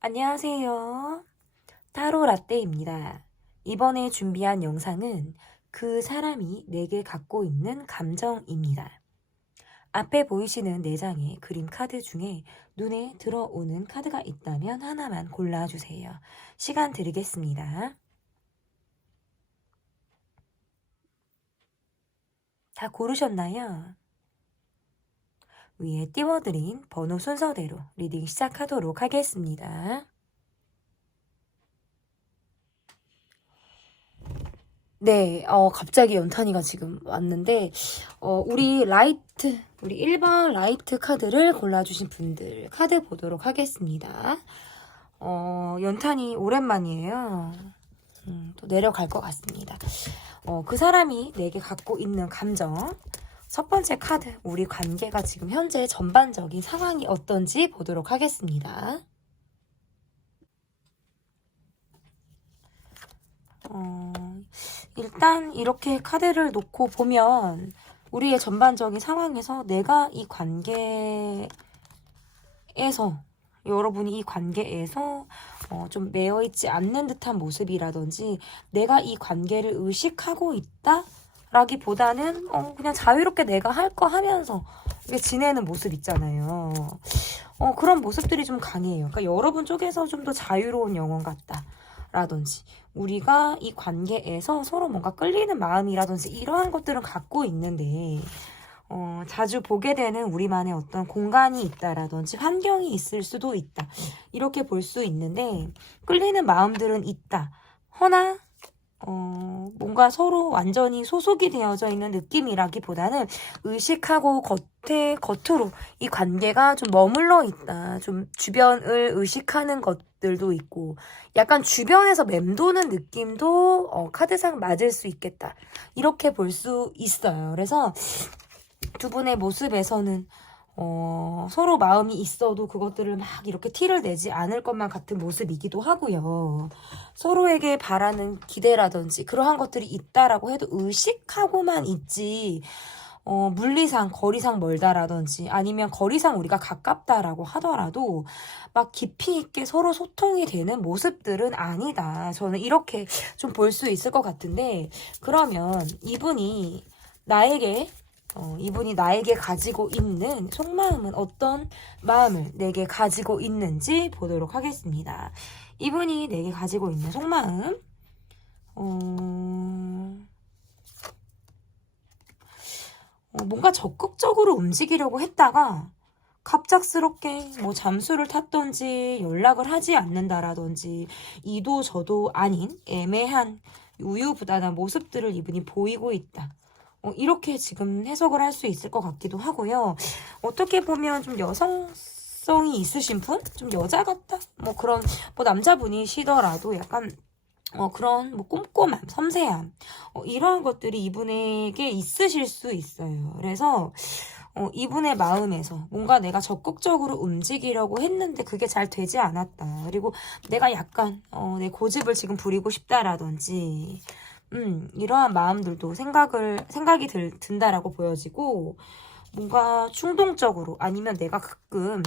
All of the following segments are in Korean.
안녕하세요. 타로 라떼입니다. 이번에 준비한 영상은 그 사람이 내게 갖고 있는 감정입니다. 앞에 보이시는 4장의 그림 카드 중에 눈에 들어오는 카드가 있다면 하나만 골라주세요. 시간 드리겠습니다. 다 고르셨나요? 위에 띄워드린 번호 순서대로 리딩 시작하도록 하겠습니다. 네, 갑자기 연탄이가 지금 왔는데, 우리 1번 라이트 카드를 골라주신 분들 카드 보도록 하겠습니다. 연탄이 오랜만이에요. 또 내려갈 것 같습니다. 그 사람이 내게 갖고 있는 감정. 첫 번째 카드, 우리 관계가 지금 현재 전반적인 상황이 어떤지 보도록 하겠습니다. 일단 이렇게 카드를 놓고 보면 우리의 전반적인 상황에서 내가 이 관계에서 여러분이 이 관계에서 좀 매여있지 않는 듯한 모습이라든지 내가 이 관계를 의식하고 있다? 라기보다는 그냥 자유롭게 내가 할 거 하면서 이렇게 지내는 모습 있잖아요. 그런 모습들이 좀 강해요. 그러니까 여러분 쪽에서 좀 더 자유로운 영혼 같다. 라든지 우리가 이 관계에서 서로 뭔가 끌리는 마음이라든지 이러한 것들은 갖고 있는데 자주 보게 되는 우리만의 어떤 공간이 있다라든지 환경이 있을 수도 있다. 이렇게 볼 수 있는데 끌리는 마음들은 있다. 허나 뭔가 서로 완전히 소속이 되어져 있는 느낌이라기보다는 의식하고 겉으로 이 관계가 좀 머물러 있다. 좀 주변을 의식하는 것들도 있고 약간 주변에서 맴도는 느낌도 카드상 맞을 수 있겠다. 이렇게 볼 수 있어요. 그래서 두 분의 모습에서는 서로 마음이 있어도 그것들을 막 이렇게 티를 내지 않을 것만 같은 모습이기도 하고요. 서로에게 바라는 기대라든지 그러한 것들이 있다라고 해도 의식하고만 있지 물리상, 거리상 멀다라든지 아니면 거리상 우리가 가깝다라고 하더라도 막 깊이 있게 서로 소통이 되는 모습들은 아니다. 저는 이렇게 좀 볼 수 있을 것 같은데 그러면 이분이 나에게 가지고 있는 속마음은 어떤 마음을 내게 가지고 있는지 보도록 하겠습니다. 이분이 내게 가지고 있는 속마음, 뭔가 적극적으로 움직이려고 했다가 갑작스럽게 뭐 잠수를 탔던지 연락을 하지 않는다라든지 이도 저도 아닌 애매한 우유부단한 모습들을 이분이 보이고 있다. 이렇게 지금 해석을 할 수 있을 것 같기도 하고요. 어떻게 보면 좀 여성성이 있으신 분? 좀 여자 같다? 뭐 그런, 뭐 남자분이시더라도 약간, 그런 뭐 꼼꼼함, 섬세함, 이러한 것들이 이분에게 있으실 수 있어요. 그래서, 이분의 마음에서 뭔가 내가 적극적으로 움직이려고 했는데 그게 잘 되지 않았다. 그리고 내가 약간, 내 고집을 지금 부리고 싶다라든지, 이러한 마음들도 생각이 든다라고 보여지고, 뭔가 충동적으로, 아니면 내가 가끔,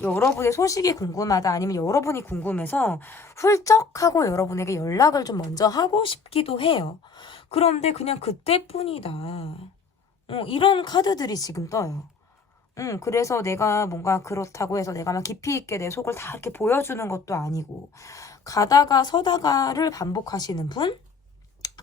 여러분의 소식이 궁금하다, 아니면 여러분이 궁금해서 훌쩍하고 여러분에게 연락을 좀 먼저 하고 싶기도 해요. 그런데 그냥 그때뿐이다. 이런 카드들이 지금 떠요. 그래서 내가 뭔가 그렇다고 해서 내가 막 깊이 있게 내 속을 다 이렇게 보여주는 것도 아니고, 가다가 서다가를 반복하시는 분?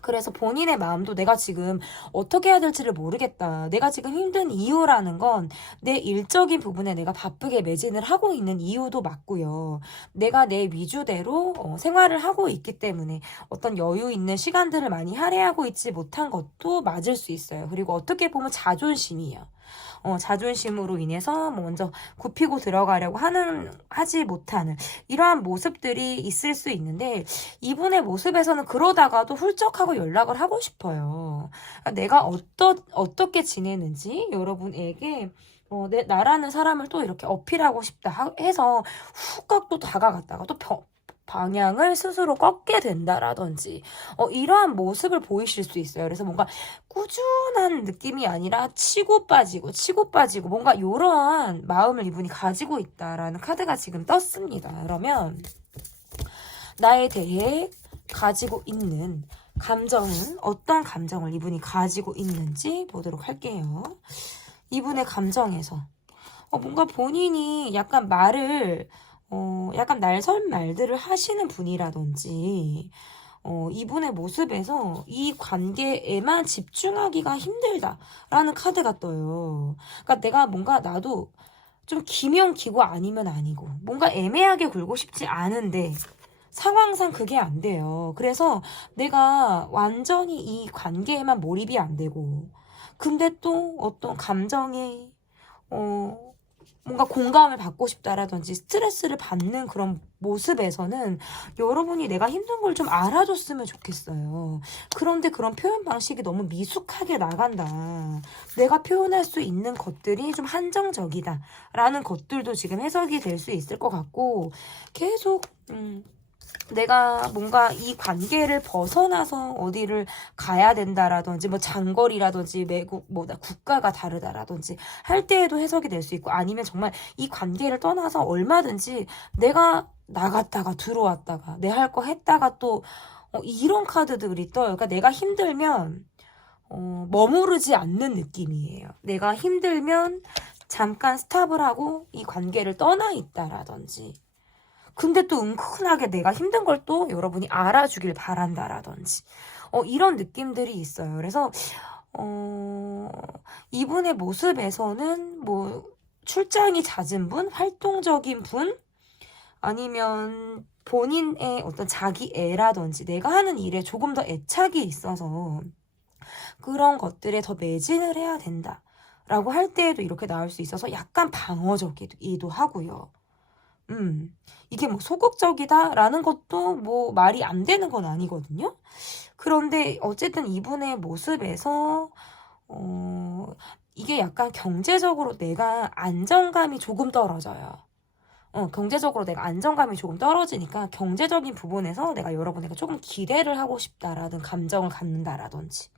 그래서 본인의 마음도 내가 지금 어떻게 해야 될지를 모르겠다. 내가 지금 힘든 이유라는 건 내 일적인 부분에 내가 바쁘게 매진을 하고 있는 이유도 맞고요. 내가 내 위주대로 생활을 하고 있기 때문에 어떤 여유 있는 시간들을 많이 할애하고 있지 못한 것도 맞을 수 있어요. 그리고 어떻게 보면 자존심이에요. 자존심으로 인해서 뭐 먼저 굽히고 들어가려고 하지 못하는 이러한 모습들이 있을 수 있는데 이분의 모습에서는 그러다가도 훌쩍하고 연락을 하고 싶어요. 그러니까 내가 어떻게 지내는지 여러분에게 나라는 사람을 또 이렇게 어필하고 싶다 해서 훅각 또 다가갔다가 또 방향을 스스로 꺾게 된다라든지 이러한 모습을 보이실 수 있어요. 그래서 뭔가 꾸준한 느낌이 아니라 치고 빠지고 뭔가 이러한 마음을 이분이 가지고 있다라는 카드가 지금 떴습니다. 그러면 나에 대해 가지고 있는 감정은 어떤 감정을 이분이 가지고 있는지 보도록 할게요. 이분의 감정에서 뭔가 본인이 약간 말을 약간 날선 말들을 하시는 분이라든지 이분의 모습에서 이 관계에만 집중하기가 힘들다라는 카드가 떠요. 그러니까 내가 뭔가 나도 좀 기면 기고 아니면 아니고 뭔가 애매하게 굴고 싶지 않은데 상황상 그게 안 돼요. 그래서 내가 완전히 이 관계에만 몰입이 안 되고 근데 또 어떤 감정에 뭔가 공감을 받고 싶다라든지 스트레스를 받는 그런 모습에서는 여러분이 내가 힘든 걸 좀 알아줬으면 좋겠어요. 그런데 그런 표현 방식이 너무 미숙하게 나간다. 내가 표현할 수 있는 것들이 좀 한정적이다. 라는 것들도 지금 해석이 될 수 있을 것 같고 계속 내가 뭔가 이 관계를 벗어나서 어디를 가야 된다라든지 뭐 장거리라든지 외국 국가가 다르다라든지 할 때에도 해석이 될 수 있고 아니면 정말 이 관계를 떠나서 얼마든지 내가 나갔다가 들어왔다가 내 할 거 했다가 또 이런 카드들이 떠요. 그러니까 내가 힘들면 머무르지 않는 느낌이에요. 내가 힘들면 잠깐 스탑을 하고 이 관계를 떠나 있다라든지 근데 또 은근하게 내가 힘든 걸 또 여러분이 알아주길 바란다라든지 이런 느낌들이 있어요. 그래서 이분의 모습에서는 뭐 출장이 잦은 분, 활동적인 분 아니면 본인의 어떤 자기 애라든지 내가 하는 일에 조금 더 애착이 있어서 그런 것들에 더 매진을 해야 된다 라고 할 때에도 이렇게 나올 수 있어서 약간 방어적이기도 하고요. 이게 뭐 소극적이다라는 것도 뭐 말이 안 되는 건 아니거든요. 그런데 어쨌든 이분의 모습에서 이게 약간 경제적으로 내가 안정감이 조금 떨어져요. 경제적으로 내가 안정감이 조금 떨어지니까 경제적인 부분에서 내가 여러분에게 조금 기대를 하고 싶다라는 감정을 갖는다라든지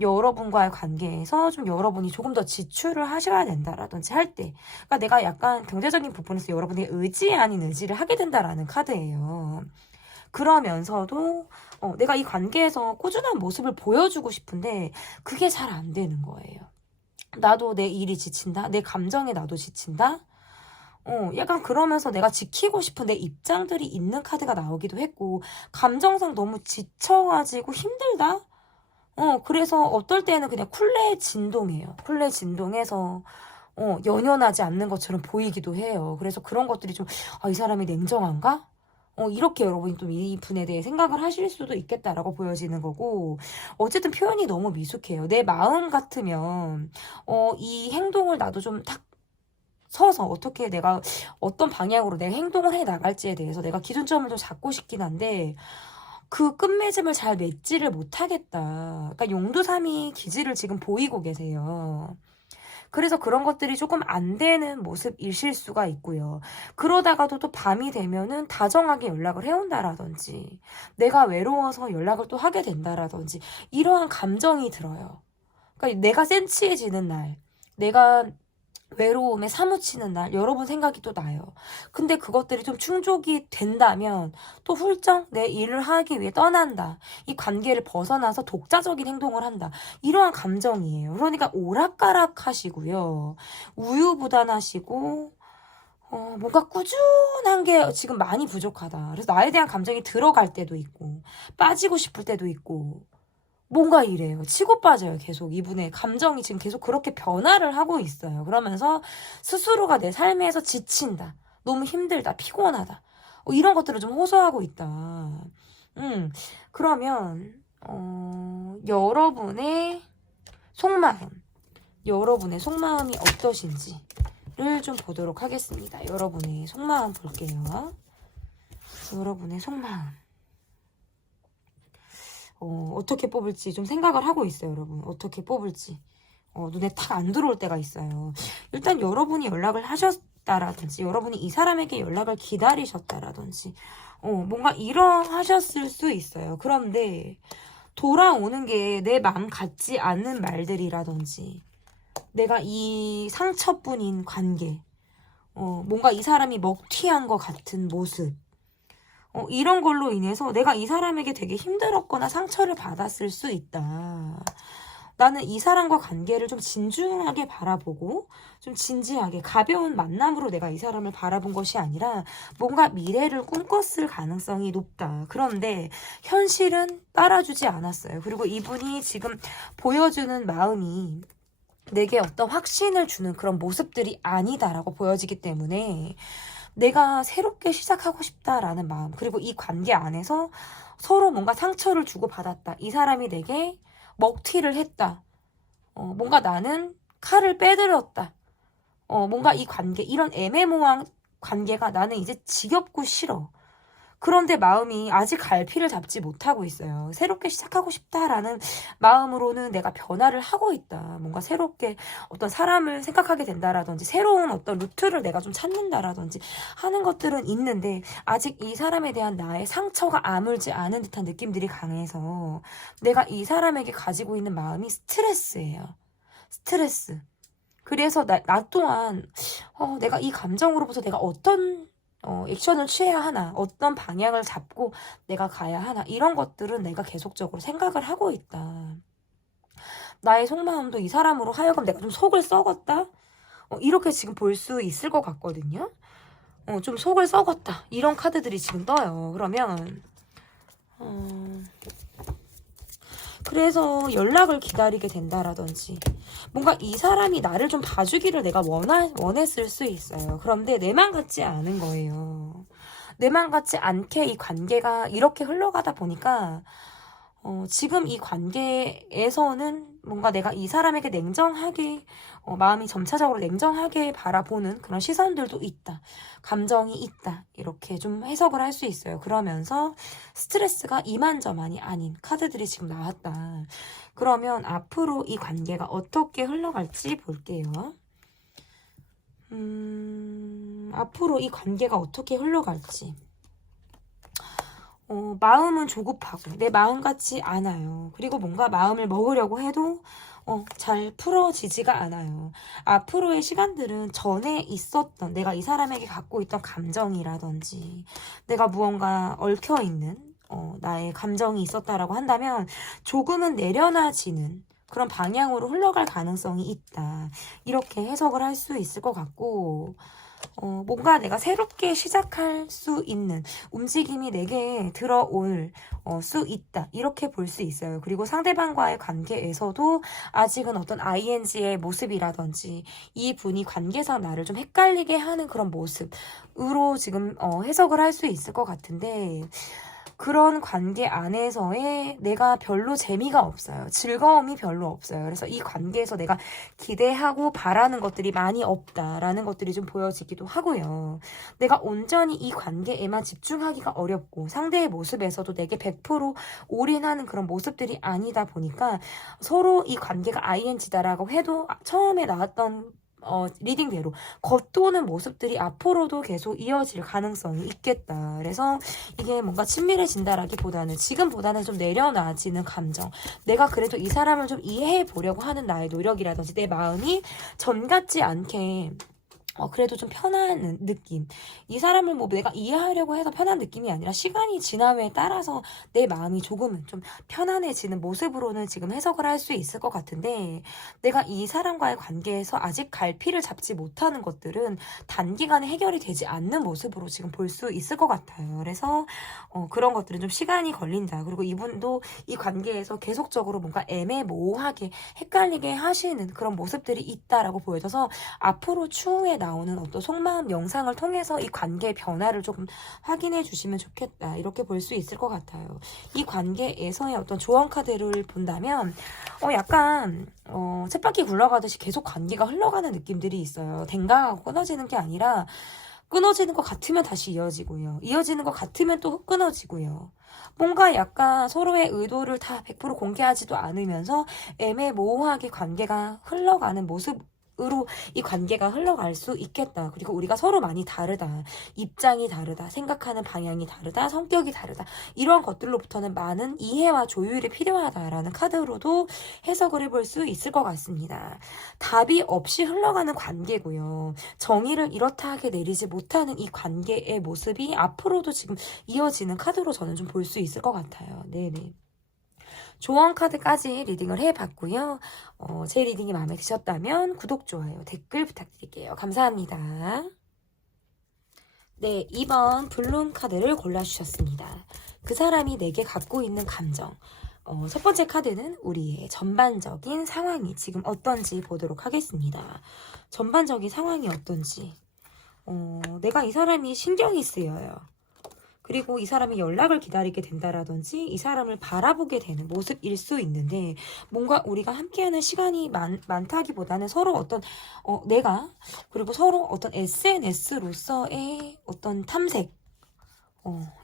여러분과의 관계에서 좀 여러분이 조금 더 지출을 하셔야 된다라든지 할 때, 그러니까 내가 약간 경제적인 부분에서 여러분에게 의지 아닌 의지를 하게 된다라는 카드예요. 그러면서도 내가 이 관계에서 꾸준한 모습을 보여주고 싶은데 그게 잘 안 되는 거예요. 나도 내 일이 지친다? 내 감정에 나도 지친다? 약간 그러면서 내가 지키고 싶은 내 입장들이 있는 카드가 나오기도 했고 감정상 너무 지쳐가지고 힘들다? 그래서 어떨 때는 그냥 쿨레 진동이에요. 쿨레 진동해서 연연하지 않는 것처럼 보이기도 해요. 그래서 그런 것들이 좀, 이 사람이 냉정한가? 이렇게 여러분이 좀 이 분에 대해 생각을 하실 수도 있겠다라고 보여지는 거고, 어쨌든 표현이 너무 미숙해요. 내 마음 같으면, 이 행동을 나도 좀 딱 서서 어떻게 내가 어떤 방향으로 내 행동을 해 나갈지에 대해서 내가 기준점을 좀 잡고 싶긴 한데, 그 끝맺음을 잘 맺지를 못하겠다. 그러니까 용두삼이 기질을 지금 보이고 계세요. 그래서 그런 것들이 조금 안 되는 모습이실 수가 있고요. 그러다가도 또 밤이 되면은 다정하게 연락을 해온다라든지 내가 외로워서 연락을 또 하게 된다라든지 이러한 감정이 들어요. 그러니까 내가 센치해지는 날, 내가 외로움에 사무치는 날 여러분 생각이 또 나요. 근데 그것들이 좀 충족이 된다면 또 훌쩍 내 일을 하기 위해 떠난다. 이 관계를 벗어나서 독자적인 행동을 한다. 이러한 감정이에요. 그러니까 오락가락 하시고요. 우유부단하시고 뭔가 꾸준한 게 지금 많이 부족하다. 그래서 나에 대한 감정이 들어갈 때도 있고 빠지고 싶을 때도 있고 뭔가 이래요. 치고 빠져요. 계속 이분의 감정이 지금 계속 그렇게 변화를 하고 있어요. 그러면서 스스로가 내 삶에서 지친다. 너무 힘들다. 피곤하다. 이런 것들을 좀 호소하고 있다. 그러면 여러분의 속마음이 어떠신지를 좀 보도록 하겠습니다. 여러분의 속마음 볼게요. 여러분의 속마음. 어떻게 뽑을지 좀 생각을 하고 있어요, 여러분. 어떻게 뽑을지. 눈에 탁 안 들어올 때가 있어요. 일단 여러분이 연락을 싶다라든지 여러분이 이 사람에게 연락을 기다리셨다라든지 뭔가 이러하셨을 수 있어요. 그런데 돌아오는 게 내 마음 같지 않은 말들이라든지 내가 이 상처뿐인 관계 뭔가 이 사람이 먹튀한 것 같은 모습 이런 걸로 인해서 내가 이 사람에게 되게 힘들었거나 상처를 받았을 수 있다. 나는 이 사람과 관계를 좀 진중하게 바라보고 좀 진지하게 가벼운 만남으로 내가 이 사람을 바라본 것이 아니라 뭔가 미래를 꿈꿨을 가능성이 높다. 그런데 현실은 따라주지 않았어요. 그리고 이분이 지금 보여주는 마음이 내게 어떤 확신을 주는 그런 모습들이 아니다라고 보여지기 때문에 내가 새롭게 시작하고 싶다라는 마음, 그리고 이 관계 안에서 서로 뭔가 상처를 주고받았다. 이 사람이 내게 먹튀를 했다. 뭔가 나는 칼을 빼들었다. 뭔가 이 관계, 이런 애매모호한 관계가 나는 이제 지겹고 싫어. 그런데 마음이 아직 갈피를 잡지 못하고 있어요. 새롭게 시작하고 싶다라는 마음으로는 내가 변화를 하고 있다. 뭔가 새롭게 어떤 사람을 생각하게 된다라든지 새로운 어떤 루트를 내가 좀 찾는다라든지 하는 것들은 있는데 아직 이 사람에 대한 나의 상처가 아물지 않은 듯한 느낌들이 강해서 내가 이 사람에게 가지고 있는 마음이 스트레스예요. 스트레스. 그래서 나 또한 내가 이 감정으로부터 내가 어떤 액션을 취해야 하나, 어떤 방향을 잡고 내가 가야 하나, 이런 것들은 내가 계속적으로 생각을 하고 있다. 나의 속마음도 이 사람으로 하여금 내가 좀 속을 썩었다? 이렇게 지금 볼 수 있을 것 같거든요. 좀 속을 썩었다. 이런 카드들이 지금 떠요. 그러면, 그래서 연락을 기다리게 된다라든지, 뭔가 이 사람이 나를 좀 봐주기를 내가 원했을 수 있어요. 그런데 내 맘 같지 않은 거예요. 내 맘 같지 않게 이 관계가 이렇게 흘러가다 보니까 지금 이 관계에서는 뭔가 내가 이 사람에게 냉정하게 마음이 점차적으로 냉정하게 바라보는 그런 시선들도 있다. 감정이 있다. 이렇게 좀 해석을 할 수 있어요. 그러면서 스트레스가 이만저만이 아닌 카드들이 지금 나왔다. 그러면 앞으로 이 관계가 어떻게 흘러갈지 볼게요. 앞으로 이 관계가 어떻게 흘러갈지. 마음은 조급하고 내 마음 같지 않아요. 그리고 뭔가 마음을 먹으려고 해도 잘 풀어지지가 않아요. 앞으로의 시간들은 전에 있었던 내가 이 사람에게 갖고 있던 감정이라든지 내가 무언가 얽혀있는 나의 감정이 있었다라고 한다면 조금은 내려놔지는 그런 방향으로 흘러갈 가능성이 있다. 이렇게 해석을 할 수 있을 것 같고 뭔가 내가 새롭게 시작할 수 있는 움직임이 내게 들어올 수 있다. 이렇게 볼 수 있어요. 그리고 상대방과의 관계에서도 아직은 어떤 ING의 모습이라든지 이 분이 관계상 나를 좀 헷갈리게 하는 그런 모습으로 지금 해석을 할 수 있을 것 같은데 그런 관계 안에서의 내가 별로 재미가 없어요. 즐거움이 별로 없어요. 그래서 이 관계에서 내가 기대하고 바라는 것들이 많이 없다라는 것들이 좀 보여지기도 하고요. 내가 온전히 이 관계에만 집중하기가 어렵고 상대의 모습에서도 내게 100% 올인하는 그런 모습들이 아니다 보니까 서로 이 관계가 ING다라고 해도 처음에 나왔던 리딩대로 겉도는 모습들이 앞으로도 계속 이어질 가능성이 있겠다. 그래서 이게 뭔가 친밀해진다라기보다는 지금보다는 좀 내려놔지는 감정. 내가 그래도 이 사람을 좀 이해해 보려고 하는 나의 노력이라든지 내 마음이 전 같지 않게 그래도 좀 편한 느낌. 이 사람을 뭐 내가 이해하려고 해서 편한 느낌이 아니라 시간이 지남에 따라서 내 마음이 조금은 좀 편안해지는 모습으로는 지금 해석을 할 수 있을 것 같은데 내가 이 사람과의 관계에서 아직 갈피를 잡지 못하는 것들은 단기간에 해결이 되지 않는 모습으로 지금 볼 수 있을 것 같아요. 그래서 그런 것들은 좀 시간이 걸린다. 그리고 이분도 이 관계에서 계속적으로 뭔가 애매모호하게 헷갈리게 하시는 그런 모습들이 있다라고 보여져서 앞으로 추후에 나오는 어떤 속마음 영상을 통해서 이 관계의 변화를 조금 확인해 주시면 좋겠다. 이렇게 볼 수 있을 것 같아요. 이 관계에서의 어떤 조언 카드를 본다면 약간 쳇바퀴 굴러가듯이 계속 관계가 흘러가는 느낌들이 있어요. 댕강하고 끊어지는 게 아니라 끊어지는 것 같으면 다시 이어지고요. 이어지는 것 같으면 또 끊어지고요. 뭔가 약간 서로의 의도를 다 100% 공개하지도 않으면서 애매모호하게 관계가 흘러가는 모습 으로 이 관계가 흘러갈 수 있겠다. 그리고 우리가 서로 많이 다르다. 입장이 다르다. 생각하는 방향이 다르다. 성격이 다르다. 이런 것들로부터는 많은 이해와 조율이 필요하다라는 카드로도 해석을 해볼 수 있을 것 같습니다. 답이 없이 흘러가는 관계고요. 정의를 이렇다 하게 내리지 못하는 이 관계의 모습이 앞으로도 지금 이어지는 카드로 저는 좀 볼 수 있을 것 같아요. 네네. 조언 카드까지 리딩을 해봤고요. 제 리딩이 마음에 드셨다면 구독, 좋아요, 댓글 부탁드릴게요. 감사합니다. 네, 2번 블룸 카드를 골라주셨습니다. 그 사람이 내게 갖고 있는 감정. 첫 번째 카드는 우리의 전반적인 상황이 지금 어떤지 보도록 하겠습니다. 전반적인 상황이 어떤지. 내가 이 사람이 신경이 쓰여요. 그리고 이 사람이 연락을 기다리게 된다라든지 이 사람을 바라보게 되는 모습일 수 있는데 뭔가 우리가 함께하는 시간이 많다기보다는 서로 어떤 내가 그리고 서로 어떤 SNS로서의 어떤 탐색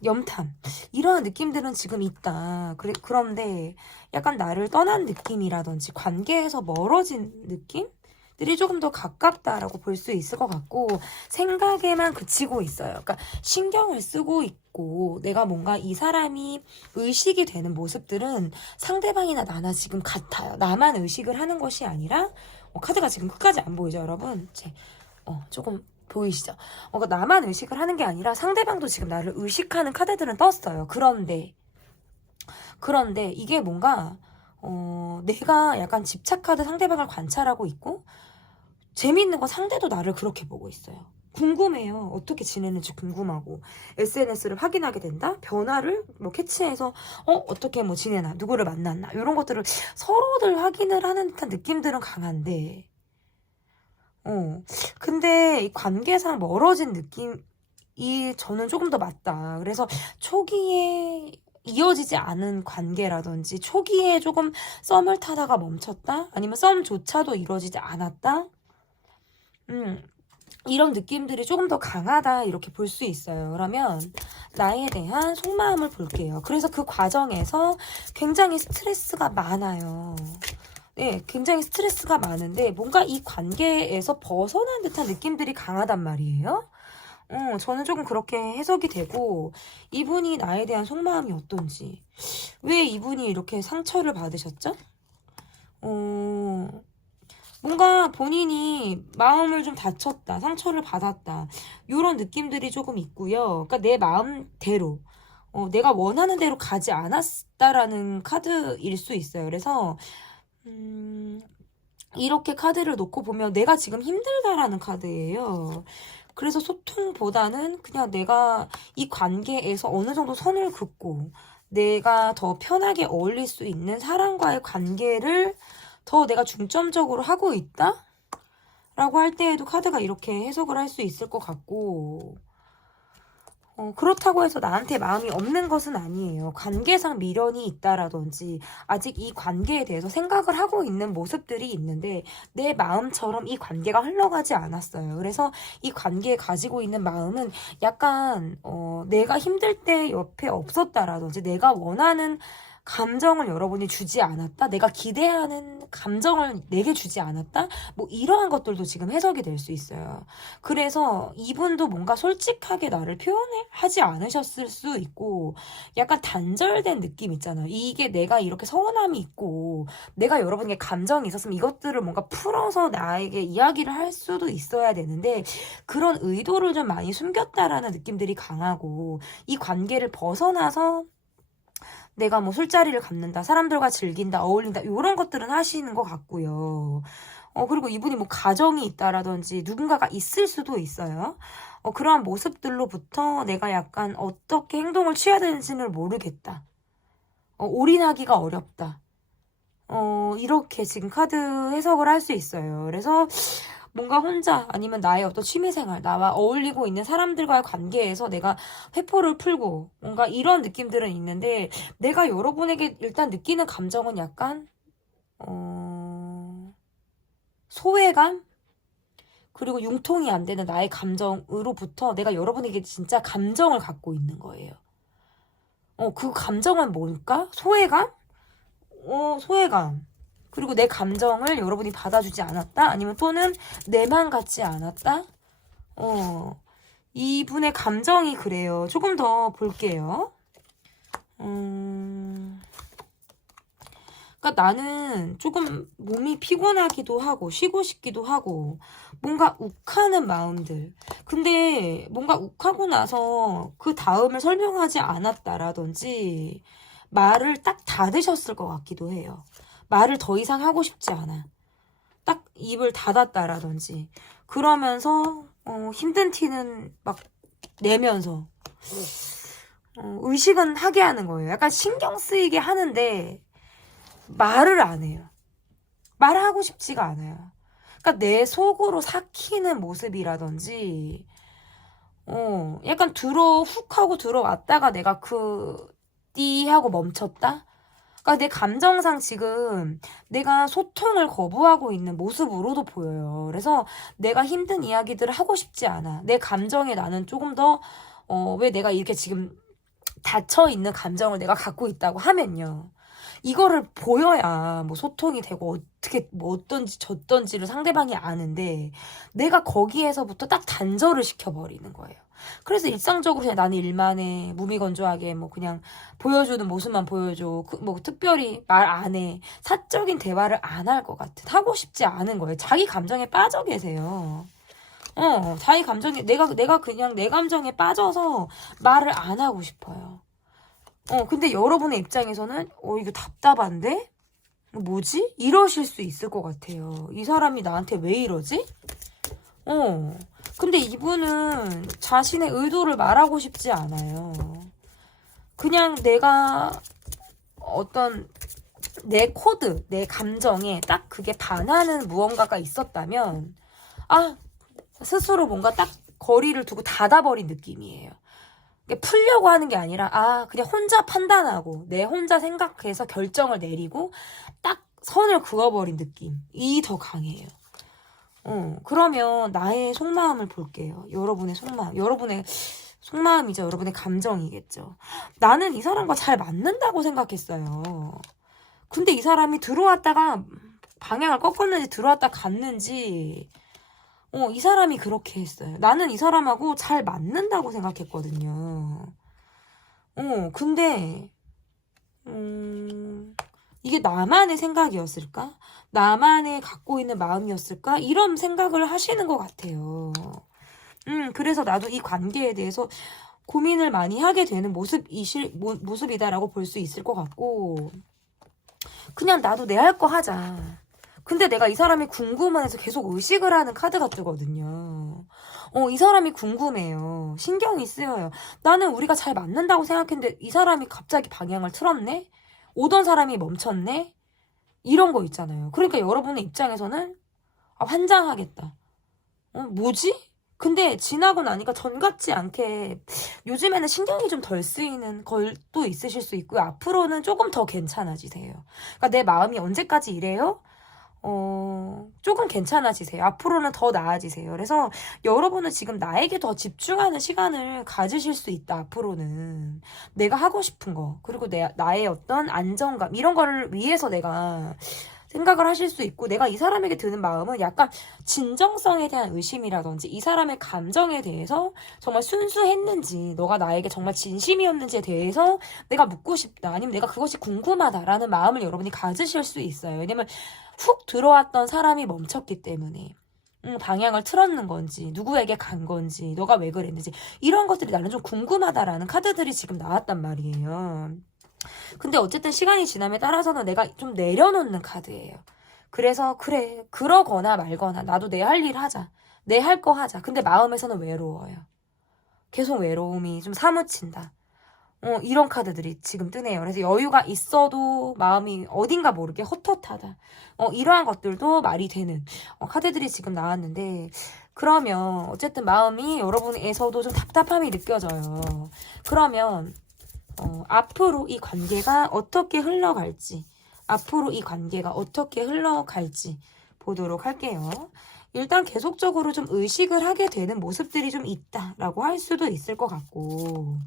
염탐 이러한 느낌들은 지금 있다. 그런데 약간 나를 떠난 느낌이라든지 관계에서 멀어진 느낌? 들이 조금 더 가깝다라고 볼 수 있을 것 같고 생각에만 그치고 있어요. 그러니까 신경을 쓰고 있고 내가 뭔가 이 사람이 의식이 되는 모습들은 상대방이나 나나 지금 같아요. 나만 의식을 하는 것이 아니라 카드가 지금 끝까지 안 보이죠, 여러분? 조금 보이시죠? 그러니까 나만 의식을 하는 게 아니라 상대방도 지금 나를 의식하는 카드들은 떴어요. 그런데 이게 뭔가 내가 약간 집착하듯 상대방을 관찰하고 있고 재미있는 건 상대도 나를 그렇게 보고 있어요. 궁금해요. 어떻게 지내는지 궁금하고 SNS를 확인하게 된다? 변화를 캐치해서 어떻게 지내나 누구를 만났나 이런 것들을 서로들 확인을 하는 듯한 느낌들은 강한데 근데 이 관계상 멀어진 느낌이 저는 조금 더 맞다. 그래서 초기에 이어지지 않은 관계라든지 초기에 조금 썸을 타다가 멈췄다? 아니면 썸조차도 이루어지지 않았다? 이런 느낌들이 조금 더 강하다 이렇게 볼 수 있어요. 그러면 나에 대한 속마음을 볼게요. 그래서 그 과정에서 굉장히 스트레스가 많아요. 네, 굉장히 스트레스가 많은데 뭔가 이 관계에서 벗어난 듯한 느낌들이 강하단 말이에요. 저는 조금 그렇게 해석이 되고 이분이 나에 대한 속마음이 어떤지 왜 이분이 이렇게 상처를 받으셨죠? 뭔가 본인이 마음을 좀 다쳤다, 상처를 받았다 이런 느낌들이 조금 있고요. 그러니까 내 마음대로 내가 원하는 대로 가지 않았다라는 카드일 수 있어요. 그래서 이렇게 카드를 놓고 보면 내가 지금 힘들다라는 카드예요. 그래서 소통보다는 그냥 내가 이 관계에서 어느 정도 선을 긋고 내가 더 편하게 어울릴 수 있는 사람과의 관계를 더 내가 중점적으로 하고 있다? 라고 할 때에도 카드가 이렇게 해석을 할 수 있을 것 같고 그렇다고 해서 나한테 마음이 없는 것은 아니에요. 관계상 미련이 있다라든지 아직 이 관계에 대해서 생각을 하고 있는 모습들이 있는데 내 마음처럼 이 관계가 흘러가지 않았어요. 그래서 이 관계에 가지고 있는 마음은 약간 내가 힘들 때 옆에 없었다라든지 내가 원하는 감정을 여러분이 주지 않았다? 내가 기대하는 감정을 내게 주지 않았다? 이러한 것들도 지금 해석이 될 수 있어요. 그래서 이분도 뭔가 솔직하게 나를 표현하지 않으셨을 수 있고 약간 단절된 느낌 있잖아요. 이게 내가 이렇게 서운함이 있고 내가 여러분에게 감정이 있었으면 이것들을 뭔가 풀어서 나에게 이야기를 할 수도 있어야 되는데 그런 의도를 좀 많이 숨겼다라는 느낌들이 강하고 이 관계를 벗어나서 내가 술자리를 갖는다, 사람들과 즐긴다, 어울린다 이런 것들은 하시는 것 같고요. 그리고 이분이 가정이 있다라든지 누군가가 있을 수도 있어요. 그러한 모습들로부터 내가 약간 어떻게 행동을 취해야 되는지를 모르겠다. 올인하기가 어렵다. 이렇게 지금 카드 해석을 할 수 있어요. 그래서 뭔가 혼자 아니면 나의 어떤 취미생활, 나와 어울리고 있는 사람들과의 관계에서 내가 회포를 풀고 뭔가 이런 느낌들은 있는데 내가 여러분에게 일단 느끼는 감정은 약간 소외감? 그리고 융통이 안 되는 나의 감정으로부터 내가 여러분에게 진짜 감정을 갖고 있는 거예요. 그 감정은 뭘까? 소외감? 소외감. 그리고 내 감정을 여러분이 받아주지 않았다? 아니면 또는 내만 같지 않았다? 이분의 감정이 그래요. 조금 더 볼게요. 그러니까 나는 조금 몸이 피곤하기도 하고 쉬고 싶기도 하고 뭔가 욱하는 마음들. 근데 뭔가 욱하고 나서 그 다음을 설명하지 않았다라든지 말을 딱 닫으셨을 것 같기도 해요. 말을 더 이상 하고 싶지 않아. 딱 입을 닫았다라든지 그러면서 힘든 티는 막 내면서 의식은 하게 하는 거예요. 약간 신경 쓰이게 하는데 말을 안 해요. 말하고 싶지가 않아요. 그러니까 내 속으로 삭히는 모습이라든지 약간 훅 하고 들어왔다가 내가 띠 하고 멈췄다? 그러니까 내 감정상 지금 내가 소통을 거부하고 있는 모습으로도 보여요. 그래서 내가 힘든 이야기들을 하고 싶지 않아. 내 감정에 나는 조금 더 왜 내가 이렇게 지금 닫혀있는 감정을 내가 갖고 있다고 하면요. 이거를 보여야 뭐 소통이 되고 어떻게 뭐 어떤지 저떤지를 상대방이 아는데 내가 거기에서부터 딱 단절을 시켜버리는 거예요. 그래서 일상적으로 그냥 나는 일만 해. 무미건조하게 뭐 그냥 보여주는 모습만 보여줘. 뭐 특별히 말 안 해. 사적인 대화를 안 할 것 같아. 하고 싶지 않은 거예요. 자기 감정에 빠져 계세요. 자기 감정에 내가 그냥 내 감정에 빠져서 말을 안 하고 싶어요. 근데 여러분의 입장에서는 이거 답답한데? 뭐지? 이러실 수 있을 것 같아요. 이 사람이 나한테 왜 이러지? 근데 이분은 자신의 의도를 말하고 싶지 않아요. 그냥 내가 어떤 내 코드, 내 감정에 딱 그게 반하는 무언가가 있었다면 스스로 뭔가 딱 거리를 두고 닫아버린 느낌이에요. 풀려고 하는 게 아니라 그냥 혼자 판단하고 내 혼자 생각해서 결정을 내리고 딱 선을 그어버린 느낌이 더 강해요. 그러면 나의 속마음을 볼게요. 여러분의 속마음이죠. 여러분의 감정이겠죠. 나는 이 사람과 잘 맞는다고 생각했어요. 근데 이 사람이 들어왔다가 방향을 꺾었는지 들어왔다 갔는지 이 사람이 그렇게 했어요. 나는 이 사람하고 잘 맞는다고 생각했거든요. 근데 이게 나만의 생각이었을까? 나만의 갖고 있는 마음이었을까? 이런 생각을 하시는 것 같아요. 그래서 나도 이 관계에 대해서 고민을 많이 하게 되는 모습이다라고 볼 수 있을 것 같고, 그냥 나도 내 할 거 하자. 근데 내가 이 사람이 궁금해서 계속 의식을 하는 카드가 뜨거든요. 이 사람이 궁금해요. 신경이 쓰여요. 나는 우리가 잘 맞는다고 생각했는데 이 사람이 갑자기 방향을 틀었네? 오던 사람이 멈췄네? 이런 거 있잖아요. 그러니까 여러분의 입장에서는 환장하겠다. 뭐지? 근데 지나고 나니까 전 같지 않게 요즘에는 신경이 좀 덜 쓰이는 걸도 있으실 수 있고요. 앞으로는 조금 더 괜찮아지세요. 그러니까 내 마음이 언제까지 이래요? 조금 괜찮아지세요. 앞으로는 더 나아지세요. 그래서 여러분은 지금 나에게 더 집중하는 시간을 가지실 수 있다. 앞으로는 내가 하고 싶은 거, 그리고 나의 어떤 안정감 이런 거를 위해서 내가 생각을 하실 수 있고, 내가 이 사람에게 드는 마음은 약간 진정성에 대한 의심이라든지 이 사람의 감정에 대해서 정말 순수했는지, 너가 나에게 정말 진심이었는지에 대해서 내가 묻고 싶다, 아니면 내가 그것이 궁금하다라는 마음을 여러분이 가지실 수 있어요. 왜냐면 훅 들어왔던 사람이 멈췄기 때문에 방향을 틀었는 건지, 누구에게 간 건지, 너가 왜 그랬는지 이런 것들이 나는 좀 궁금하다라는 카드들이 지금 나왔단 말이에요. 근데 어쨌든 시간이 지남에 따라서는 내가 좀 내려놓는 카드예요. 그래서 그래, 그러거나 말거나 나도 내 할 일 하자. 내 할 거 하자. 근데 마음에서는 외로워요. 계속 외로움이 좀 사무친다. 이런 카드들이 지금 뜨네요. 그래서 여유가 있어도 마음이 어딘가 모르게 헛헛하다. 이러한 것들도 말이 되는 카드들이 지금 나왔는데, 그러면 어쨌든 마음이 여러분에서도 좀 답답함이 느껴져요. 그러면 앞으로 이 관계가 어떻게 흘러갈지 보도록 할게요. 일단 계속적으로 좀 의식을 하게 되는 모습들이 좀 있다라고 할 수도 있을 것 같고,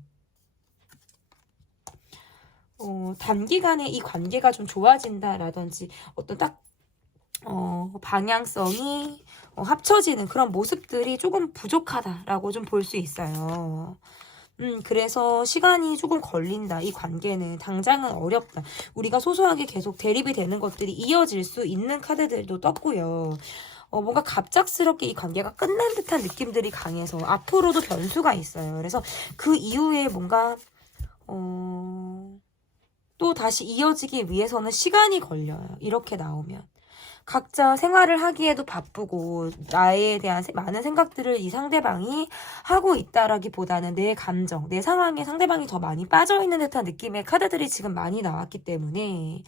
단기간에 이 관계가 좀 좋아진다라든지 어떤 딱 방향성이 합쳐지는 그런 모습들이 조금 부족하다라고 좀 볼 수 있어요. 그래서 시간이 조금 걸린다. 이 관계는 당장은 어렵다. 우리가 소소하게 계속 대립이 되는 것들이 이어질 수 있는 카드들도 떴고요. 뭔가 갑작스럽게 이 관계가 끝난 듯한 느낌들이 강해서 앞으로도 변수가 있어요. 그래서 그 이후에 뭔가 또 다시 이어지기 위해서는 시간이 걸려요. 이렇게 나오면. 각자 생활을 하기에도 바쁘고 나에 대한 많은 생각들을 이 상대방이 하고 있다라기보다는 내 감정, 내 상황에 상대방이 더 많이 빠져있는 듯한 느낌의 카드들이 지금 많이 나왔기 때문에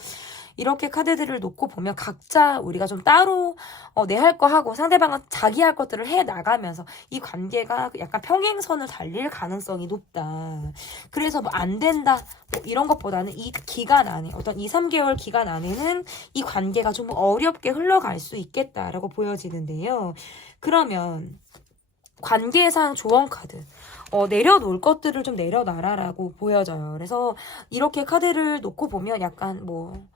이렇게 카드들을 놓고 보면 각자 우리가 좀 따로 내 할 거 하고 상대방은 자기 할 것들을 해 나가면서 이 관계가 약간 평행선을 달릴 가능성이 높다. 그래서 뭐 안 된다 뭐 이런 것보다는 이 기간 안에 어떤 2, 3개월 기간 안에는 이 관계가 좀 어렵게 흘러갈 수 있겠다라고 보여지는데요. 그러면 관계상 조언 카드. 내려놓을 것들을 좀 내려놔라라고 보여져요. 그래서 이렇게 카드를 놓고 보면 약간 뭐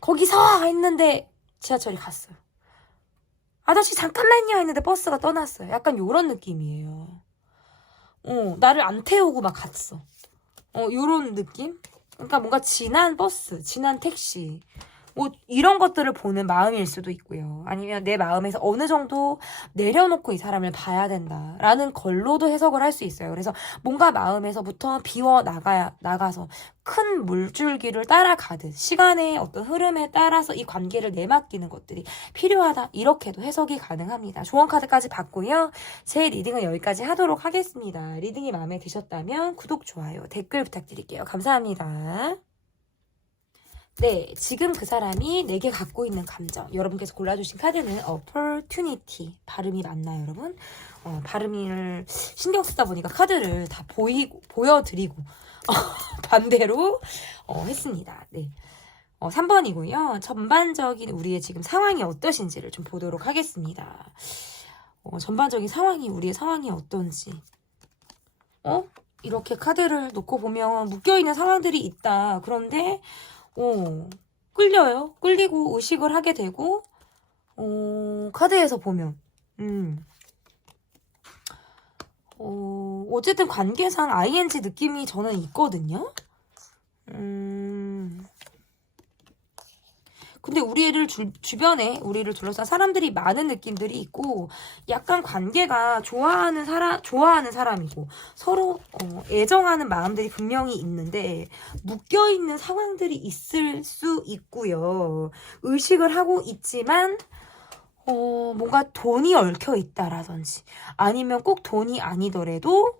거기서 했는데 지하철이 갔어요. 아저씨 잠깐만요 했는데 버스가 떠났어요. 약간 요런 느낌이에요. 나를 안 태우고 막 갔어. 요런 느낌? 그러니까 뭔가 지난 버스, 지난 택시 뭐 이런 것들을 보는 마음일 수도 있고요. 아니면 내 마음에서 어느 정도 내려놓고 이 사람을 봐야 된다라는 걸로도 해석을 할 수 있어요. 그래서 뭔가 마음에서부터 비워 나가서 큰 물줄기를 따라가듯 시간의 어떤 흐름에 따라서 이 관계를 내맡기는 것들이 필요하다. 이렇게도 해석이 가능합니다. 조언 카드까지 받고요. 제 리딩은 여기까지 하도록 하겠습니다. 리딩이 마음에 드셨다면 구독, 좋아요, 댓글 부탁드릴게요. 감사합니다. 네, 지금 그 사람이 내게 갖고 있는 감정. 여러분께서 골라주신 카드는 opportunity. 발음이 맞나요, 여러분? 발음을 신경 쓰다 보니까 카드를 다 보여드리고, 반대로, 했습니다. 네. 3번이고요. 전반적인 우리의 지금 상황이 어떠신지를 좀 보도록 하겠습니다. 전반적인 상황이, 우리의 상황이 어떤지. 이렇게 카드를 놓고 보면 묶여있는 상황들이 있다. 그런데, 끌려요. 끌리고 의식을 하게 되고, 카드에서 보면, 어쨌든 관계상 ING 느낌이 저는 있거든요. 근데 주변에 우리를 둘러싼 사람들이 많은 느낌들이 있고, 약간 관계가 좋아하는 사람이고, 서로, 애정하는 마음들이 분명히 있는데, 묶여있는 상황들이 있을 수 있고요. 의식을 하고 있지만, 뭔가 돈이 얽혀 있다라든지, 아니면 꼭 돈이 아니더라도,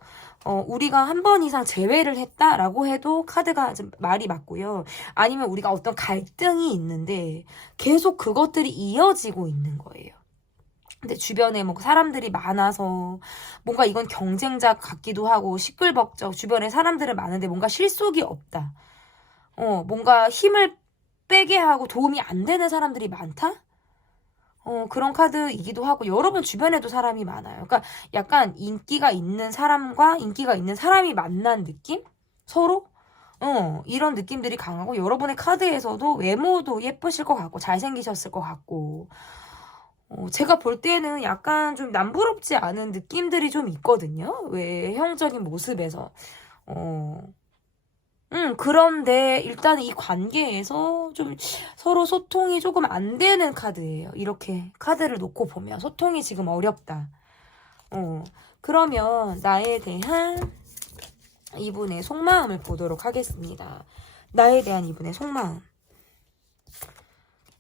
우리가 한 번 이상 재회를 했다라고 해도 카드가 좀 말이 맞고요. 아니면 우리가 어떤 갈등이 있는데 계속 그것들이 이어지고 있는 거예요. 근데 주변에 뭐 사람들이 많아서 뭔가 이건 경쟁자 같기도 하고 시끌벅적 주변에 사람들은 많은데 뭔가 실속이 없다. 뭔가 힘을 빼게 하고 도움이 안 되는 사람들이 많다? 그런 카드이기도 하고 여러분 주변에도 사람이 많아요. 그러니까 약간 인기가 있는 사람과 인기가 있는 사람이 만난 느낌? 서로? 이런 느낌들이 강하고 여러분의 카드에서도 외모도 예쁘실 것 같고 잘생기셨을 것 같고 제가 볼 때는 약간 좀 남부럽지 않은 느낌들이 좀 있거든요. 외형적인 모습에서. 그런데 일단 이 관계에서 좀 서로 소통이 조금 안 되는 카드예요. 이렇게 카드를 놓고 보면 소통이 지금 어렵다. 그러면 나에 대한 이분의 속마음을 보도록 하겠습니다. 나에 대한 이분의 속마음.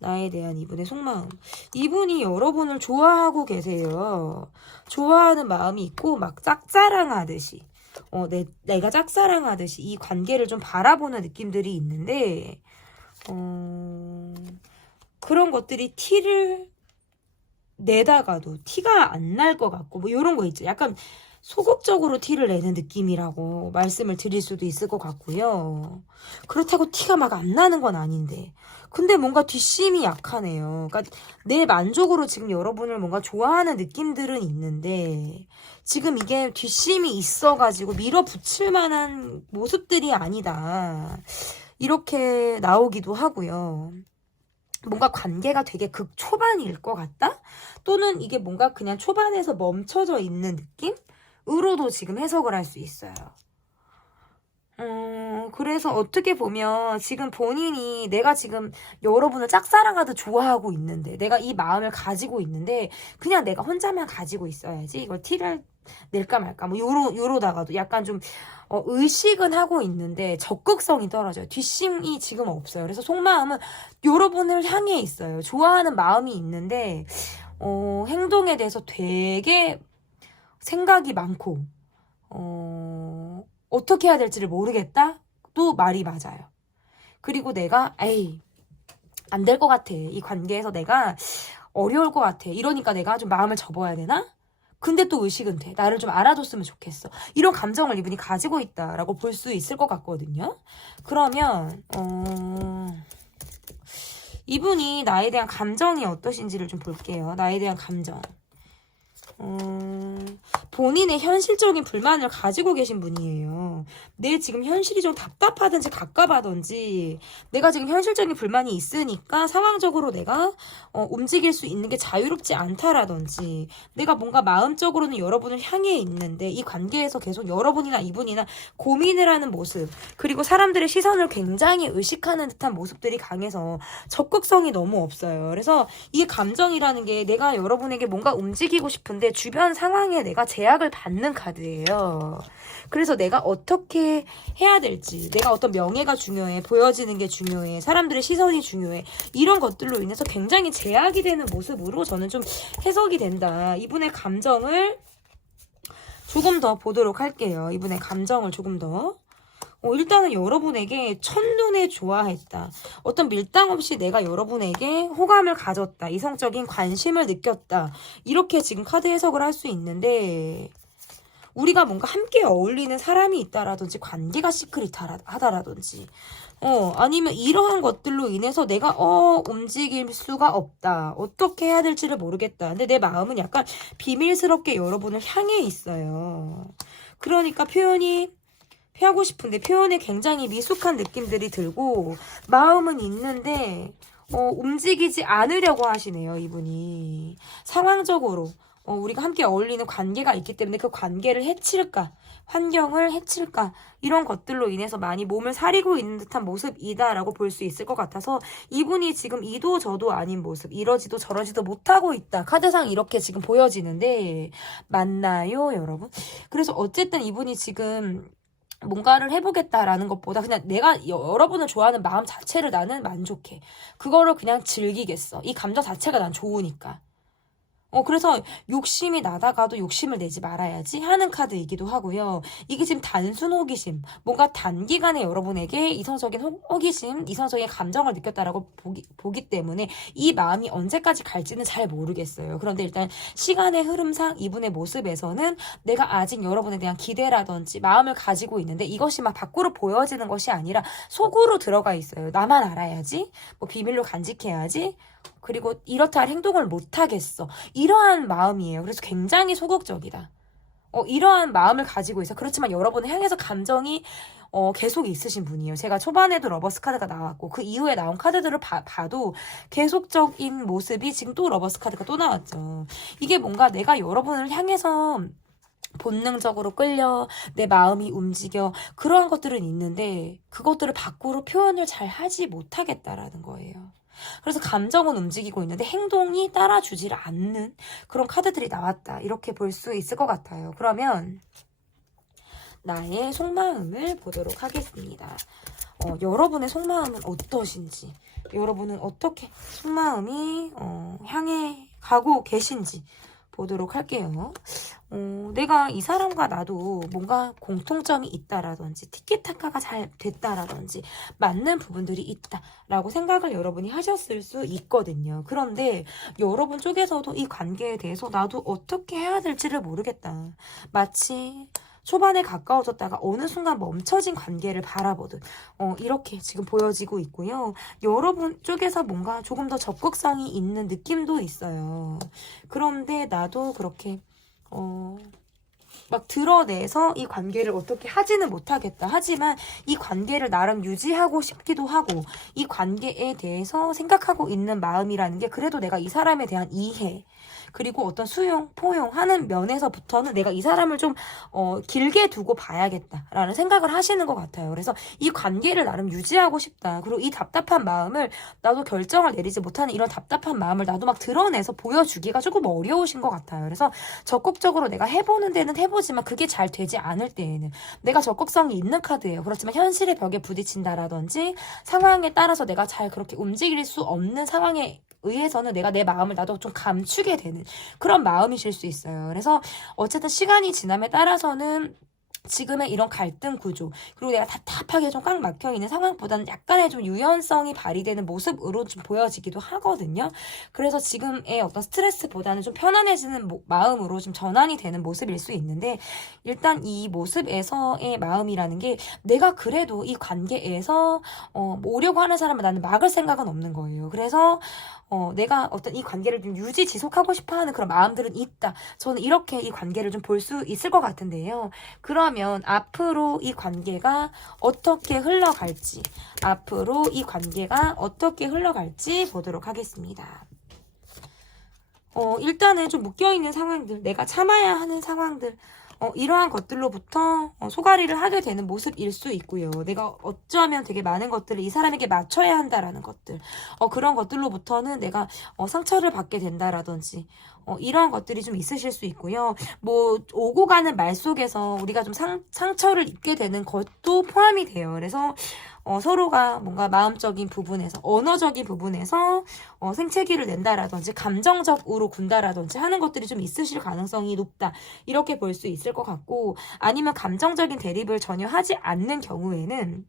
나에 대한 이분의 속마음. 이분이 여러분을 좋아하고 계세요. 좋아하는 마음이 있고 막 짝사랑하듯이. 내가 짝사랑하듯이 이 관계를 좀 바라보는 느낌들이 있는데, 그런 것들이 티를 내다가도 티가 안 날 것 같고 뭐 이런 거 있죠. 약간 소극적으로 티를 내는 느낌이라고 말씀을 드릴 수도 있을 것 같고요. 그렇다고 티가 막 안 나는 건 아닌데 근데 뭔가 뒷심이 약하네요. 그러니까 내 만족으로 지금 여러분을 뭔가 좋아하는 느낌들은 있는데 지금 이게 뒷심이 있어가지고 밀어붙일 만한 모습들이 아니다. 이렇게 나오기도 하고요. 뭔가 관계가 되게 극초반일 것 같다? 또는 이게 뭔가 그냥 초반에서 멈춰져 있는 느낌으로도 지금 해석을 할 수 있어요. 그래서 어떻게 보면 지금 본인이 내가 지금 여러분을 짝사랑하듯 좋아하고 있는데 내가 이 마음을 가지고 있는데 그냥 내가 혼자만 가지고 있어야지 이걸 티를 낼까 말까 뭐 요러다가도 약간 좀 의식은 하고 있는데 적극성이 떨어져요. 뒷심이 지금 없어요. 그래서 속마음은 여러분을 향해 있어요. 좋아하는 마음이 있는데 행동에 대해서 되게 생각이 많고 어떻게 해야 될지를 모르겠다? 또 말이 맞아요. 그리고 내가 에이 안 될 것 같아. 이 관계에서 내가 어려울 것 같아. 이러니까 내가 좀 마음을 접어야 되나? 근데 또 의식은 돼. 나를 좀 알아줬으면 좋겠어. 이런 감정을 이분이 가지고 있다라고 볼 수 있을 것 같거든요. 그러면 이분이 나에 대한 감정이 어떠신지를 좀 볼게요. 나에 대한 감정. 본인의 현실적인 불만을 가지고 계신 분이에요. 내 지금 현실이 좀 답답하든지 갑갑하든지 내가 지금 현실적인 불만이 있으니까 상황적으로 내가 움직일 수 있는 게 자유롭지 않다라든지 내가 뭔가 마음적으로는 여러분을 향해 있는데 이 관계에서 계속 여러분이나 이분이나 고민을 하는 모습 그리고 사람들의 시선을 굉장히 의식하는 듯한 모습들이 강해서 적극성이 너무 없어요. 그래서 이 감정이라는 게 내가 여러분에게 뭔가 움직이고 싶은데 주변 상황에 내가 제약을 받는 카드예요. 그래서 내가 어떻게 해야 될지 내가 어떤 명예가 중요해 보여지는 게 중요해 사람들의 시선이 중요해 이런 것들로 인해서 굉장히 제약이 되는 모습으로 저는 좀 해석이 된다. 이분의 감정을 조금 더 보도록 할게요. 이분의 감정을 조금 더 일단은 여러분에게 첫눈에 좋아했다. 어떤 밀당 없이 내가 여러분에게 호감을 가졌다. 이성적인 관심을 느꼈다. 이렇게 지금 카드 해석을 할 수 있는데 우리가 뭔가 함께 어울리는 사람이 있다라든지 관계가 시크릿하다라든지 아니면 이러한 것들로 인해서 내가 움직일 수가 없다. 어떻게 해야 될지를 모르겠다. 근데 내 마음은 약간 비밀스럽게 여러분을 향해 있어요. 그러니까 피하고 싶은데 표현에 굉장히 미숙한 느낌들이 들고 마음은 있는데 움직이지 않으려고 하시네요. 이분이 상황적으로 우리가 함께 어울리는 관계가 있기 때문에 그 관계를 해칠까 환경을 해칠까 이런 것들로 인해서 많이 몸을 사리고 있는 듯한 모습이다라고 볼 수 있을 것 같아서 이분이 지금 이도 저도 아닌 모습 이러지도 저러지도 못하고 있다. 카드상 이렇게 지금 보여지는데 맞나요 여러분? 그래서 어쨌든 이분이 지금 뭔가를 해보겠다라는 것보다 그냥 내가 여러분을 좋아하는 마음 자체를 나는 만족해. 그거를 그냥 즐기겠어. 이 감정 자체가 난 좋으니까. 그래서 욕심이 나다가도 욕심을 내지 말아야지 하는 카드이기도 하고요. 이게 지금 단순 호기심, 뭔가 단기간에 여러분에게 이성적인 호기심, 이성적인 감정을 느꼈다라고 보기 때문에 이 마음이 언제까지 갈지는 잘 모르겠어요. 그런데 일단 시간의 흐름상 이분의 모습에서는 내가 아직 여러분에 대한 기대라든지 마음을 가지고 있는데 이것이 막 밖으로 보여지는 것이 아니라 속으로 들어가 있어요. 나만 알아야지, 뭐 비밀로 간직해야지, 그리고 이렇다 할 행동을 못하겠어. 이러한 마음이에요. 그래서 굉장히 소극적이다. 이러한 마음을 가지고 있어. 그렇지만 여러분을 향해서 감정이 계속 있으신 분이에요. 제가 초반에도 러버스 카드가 나왔고 그 이후에 나온 카드들을 봐도 계속적인 모습이 지금 또 러버스 카드가 또 나왔죠. 이게 뭔가 내가 여러분을 향해서 본능적으로 끌려 내 마음이 움직여 그러한 것들은 있는데 그것들을 밖으로 표현을 잘 하지 못하겠다라는 거예요. 그래서 감정은 움직이고 있는데 행동이 따라주질 않는 그런 카드들이 나왔다. 이렇게 볼 수 있을 것 같아요. 그러면 나의 속마음을 보도록 하겠습니다. 여러분의 속마음은 어떠신지, 여러분은 어떻게 속마음이 향해 가고 계신지 보도록 할게요. 내가 이 사람과 나도 뭔가 공통점이 있다라든지 티키타카가 잘 됐다라든지 맞는 부분들이 있다라고 생각을 여러분이 하셨을 수 있거든요. 그런데 여러분 쪽에서도 이 관계에 대해서 나도 어떻게 해야 될지를 모르겠다. 마치 초반에 가까워졌다가 어느 순간 멈춰진 관계를 바라보듯 이렇게 지금 보여지고 있고요. 여러분 쪽에서 뭔가 조금 더 적극성이 있는 느낌도 있어요. 그런데 나도 그렇게 막 드러내서 이 관계를 어떻게 하지는 못하겠다. 하지만 이 관계를 나름 유지하고 싶기도 하고 이 관계에 대해서 생각하고 있는 마음이라는 게 그래도 내가 이 사람에 대한 이해 그리고 어떤 수용, 포용하는 면에서부터는 내가 이 사람을 좀 길게 두고 봐야겠다라는 생각을 하시는 것 같아요. 그래서 이 관계를 나름 유지하고 싶다. 그리고 이 답답한 마음을 나도 결정을 내리지 못하는 이런 답답한 마음을 나도 막 드러내서 보여주기가 조금 어려우신 것 같아요. 그래서 적극적으로 내가 해보는 데는 해보지만 그게 잘 되지 않을 때에는 내가 적극성이 있는 카드예요. 그렇지만 현실의 벽에 부딪힌다라든지 상황에 따라서 내가 잘 그렇게 움직일 수 없는 상황에 의해서는 내가 내 마음을 나도 좀 감추게 되는 그런 마음이실 수 있어요. 그래서 어쨌든 시간이 지남에 따라서는 지금의 이런 갈등 구조 그리고 내가 답답하게 좀 꽉 막혀있는 상황보다는 약간의 좀 유연성이 발휘되는 모습으로 좀 보여지기도 하거든요. 그래서 지금의 어떤 스트레스보다는 좀 편안해지는 마음으로 좀 전환이 되는 모습일 수 있는데 일단 이 모습에서의 마음이라는 게 내가 그래도 이 관계에서 뭐 오려고 하는 사람을 나는 막을 생각은 없는 거예요. 그래서 내가 어떤 이 관계를 좀 유지 지속하고 싶어하는 그런 마음들은 있다. 저는 이렇게 이 관계를 좀 볼 수 있을 것 같은데요. 그러면 앞으로 이 관계가 어떻게 흘러갈지 보도록 하겠습니다. 일단은 좀 묶여있는 상황들, 내가 참아야 하는 상황들, 이러한 것들로부터 소가리를 하게 되는 모습일 수 있고요. 내가 어쩌면 되게 많은 것들을 이 사람에게 맞춰야 한다라는 것들, 그런 것들로부터는 내가 상처를 받게 된다라든지 이러한 것들이 좀 있으실 수 있고요. 뭐 오고 가는 말 속에서 우리가 좀 상처를 입게 되는 것도 포함이 돼요. 그래서 서로가 뭔가 마음적인 부분에서 언어적인 부분에서 생채기를 낸다라든지 감정적으로 군다라든지 하는 것들이 좀 있으실 가능성이 높다. 이렇게 볼 수 있을 것 같고 아니면 감정적인 대립을 전혀 하지 않는 경우에는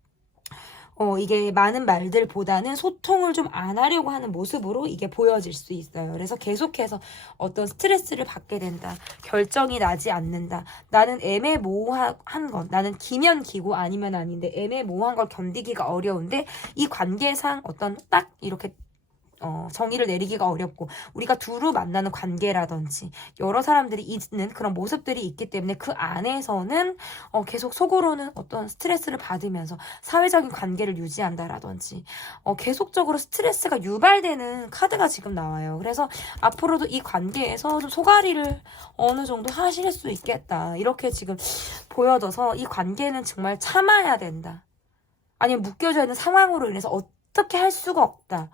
이게 많은 말들보다는 소통을 좀 안 하려고 하는 모습으로 이게 보여질 수 있어요. 그래서 계속해서 어떤 스트레스를 받게 된다. 결정이 나지 않는다. 나는 애매모호한 것. 나는 기면 기고 아니면 아닌데 애매모호한 걸 견디기가 어려운데 이 관계상 어떤 딱 이렇게 정의를 내리기가 어렵고 우리가 두루 만나는 관계라든지 여러 사람들이 있는 그런 모습들이 있기 때문에 그 안에서는 계속 속으로는 어떤 스트레스를 받으면서 사회적인 관계를 유지한다라든지 계속적으로 스트레스가 유발되는 카드가 지금 나와요. 그래서 앞으로도 이 관계에서 좀 소가리를 어느 정도 하실 수 있겠다. 이렇게 지금 보여져서 이 관계는 정말 참아야 된다. 아니면 묶여져 있는 상황으로 인해서 어떻게 할 수가 없다.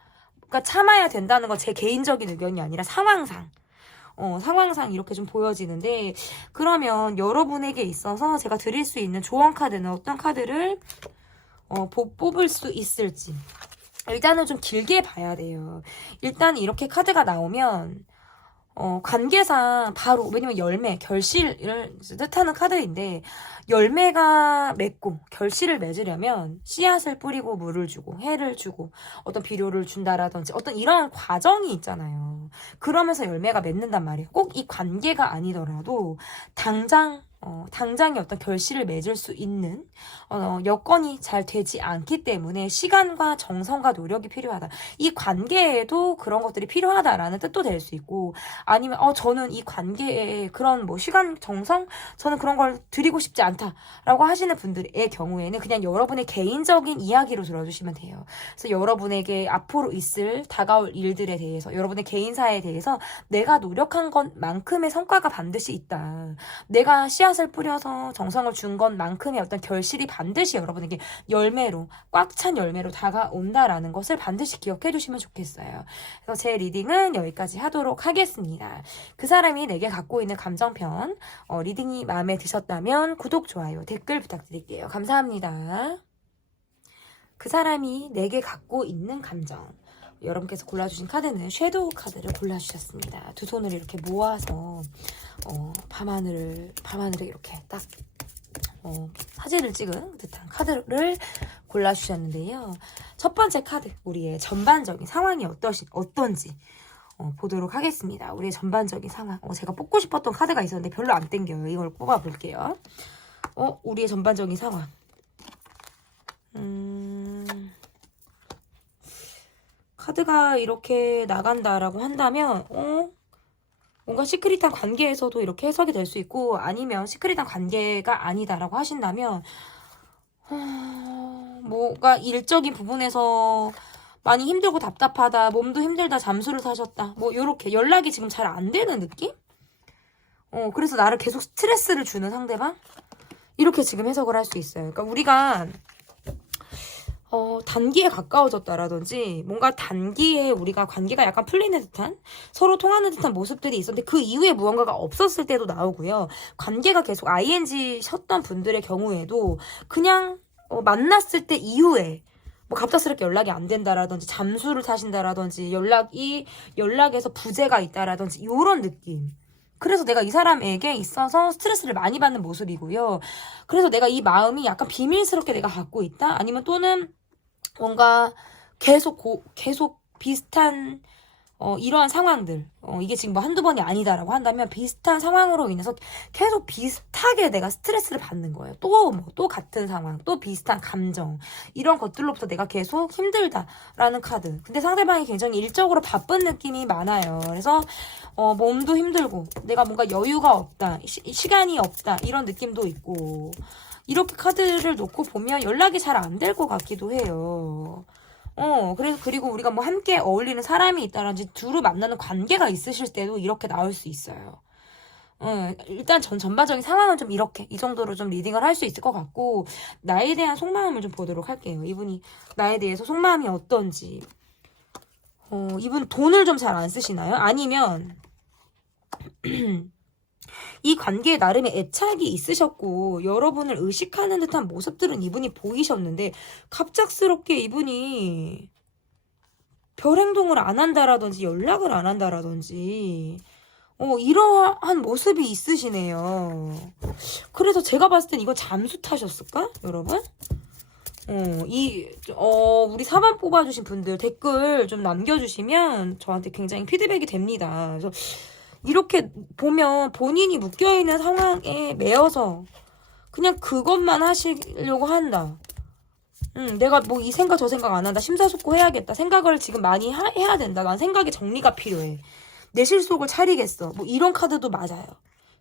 그러니까 참아야 된다는 건 제 개인적인 의견이 아니라 상황상 이렇게 좀 보여지는데 그러면 여러분에게 있어서 제가 드릴 수 있는 조언 카드는 어떤 카드를 뽑을 수 있을지 일단은 좀 길게 봐야 돼요. 일단 이렇게 카드가 나오면 관계상 바로 왜냐면 열매, 결실을 뜻하는 카드인데 열매가 맺고 결실을 맺으려면 씨앗을 뿌리고 물을 주고 해를 주고 어떤 비료를 준다라든지 어떤 이러한 과정이 있잖아요. 그러면서 열매가 맺는단 말이에요. 꼭 이 관계가 아니더라도 당장의 어떤 결실을 맺을 수 있는 여건이 잘 되지 않기 때문에 시간과 정성과 노력이 필요하다. 이 관계에도 그런 것들이 필요하다라는 뜻도 될 수 있고 아니면 저는 이 관계에 그런 뭐 시간, 정성 저는 그런 걸 드리고 싶지 않다라고 하시는 분들의 경우에는 그냥 여러분의 개인적인 이야기로 들어주시면 돼요. 그래서 여러분에게 앞으로 다가올 일들에 대해서 여러분의 개인사에 대해서 내가 노력한 것만큼의 성과가 반드시 있다. 내가 씨앗을 뿌려서 정성을 준 것만큼의 어떤 결실이 반드시 여러분에게 꽉 찬 열매로 다가온다라는 것을 반드시 기억해 주시면 좋겠어요. 그래서 제 리딩은 여기까지 하도록 하겠습니다. 그 사람이 내게 갖고 있는 감정편 리딩이 마음에 드셨다면 구독, 좋아요, 댓글 부탁드릴게요. 감사합니다. 그 사람이 내게 갖고 있는 감정 여러분께서 골라주신 카드는 섀도우 카드를 골라주셨습니다. 두 손을 이렇게 모아서 밤하늘을 이렇게 딱 사진을 찍은 듯한 카드를 골라주셨는데요. 첫 번째 카드, 우리의 전반적인 상황이 어떤지 보도록 하겠습니다. 우리의 전반적인 상황. 제가 뽑고 싶었던 카드가 있었는데 별로 안 땡겨요. 이걸 뽑아볼게요. 우리의 전반적인 상황. 카드가 이렇게 나간다라고 한다면 뭔가 시크릿한 관계에서도 이렇게 해석이 될 수 있고, 아니면 시크릿한 관계가 아니다라고 하신다면 뭐가 일적인 부분에서 많이 힘들고 답답하다, 몸도 힘들다, 잠수를 타셨다, 뭐 요렇게 연락이 지금 잘 안 되는 느낌? 그래서 나를 계속 스트레스를 주는 상대방? 이렇게 지금 해석을 할 수 있어요. 그러니까 우리가 단기에 가까워졌다라든지 뭔가 단기에 우리가 관계가 약간 풀리는 듯한, 서로 통하는 듯한 모습들이 있었는데 그 이후에 무언가가 없었을 때도 나오고요. 관계가 계속 ING 셨던 분들의 경우에도 그냥 만났을 때 이후에 뭐 갑작스럽게 연락이 안 된다라든지 잠수를 타신다라든지 연락에서 부재가 있다라든지 이런 느낌. 그래서 내가 이 사람에게 있어서 스트레스를 많이 받는 모습이고요. 그래서 내가 이 마음이 약간 비밀스럽게 내가 갖고 있다? 아니면 또는 뭔가 계속 비슷한 이러한 상황들, 이게 지금 뭐 한두 번이 아니다라고 한다면 비슷한 상황으로 인해서 계속 비슷하게 내가 스트레스를 받는 거예요. 또 같은 상황, 또 비슷한 감정, 이런 것들로부터 내가 계속 힘들다라는 카드. 근데 상대방이 굉장히 일적으로 바쁜 느낌이 많아요. 그래서 몸도 힘들고 내가 뭔가 여유가 없다, 시간이 없다, 이런 느낌도 있고, 이렇게 카드를 놓고 보면 연락이 잘 안 될 것 같기도 해요. 그리고 우리가 뭐 함께 어울리는 사람이 있다든지 두루 만나는 관계가 있으실 때도 이렇게 나올 수 있어요. 일단 전반적인 상황은 좀 이렇게, 이 정도로 좀 리딩을 할 수 있을 것 같고, 나에 대한 속마음을 좀 보도록 할게요. 이분이 나에 대해서 속마음이 어떤지. 이분 돈을 좀 잘 안 쓰시나요? 아니면 이 관계에 나름의 애착이 있으셨고 여러분을 의식하는 듯한 모습들은 이분이 보이셨는데 갑작스럽게 이분이 별 행동을 안 한다라든지 연락을 안 한다라든지 이러한 모습이 있으시네요. 그래서 제가 봤을 땐 이거 잠수 타셨을까? 여러분? 우리 4번 뽑아주신 분들 댓글 좀 남겨주시면 저한테 굉장히 피드백이 됩니다. 그래서 이렇게 보면 본인이 묶여있는 상황에 매여서 그냥 그것만 하시려고 한다. 내가 뭐 이 생각 저 생각 안 한다. 심사숙고해야겠다. 생각을 지금 많이 해야 된다. 난 생각에 정리가 필요해. 내 실속을 차리겠어. 뭐 이런 카드도 맞아요.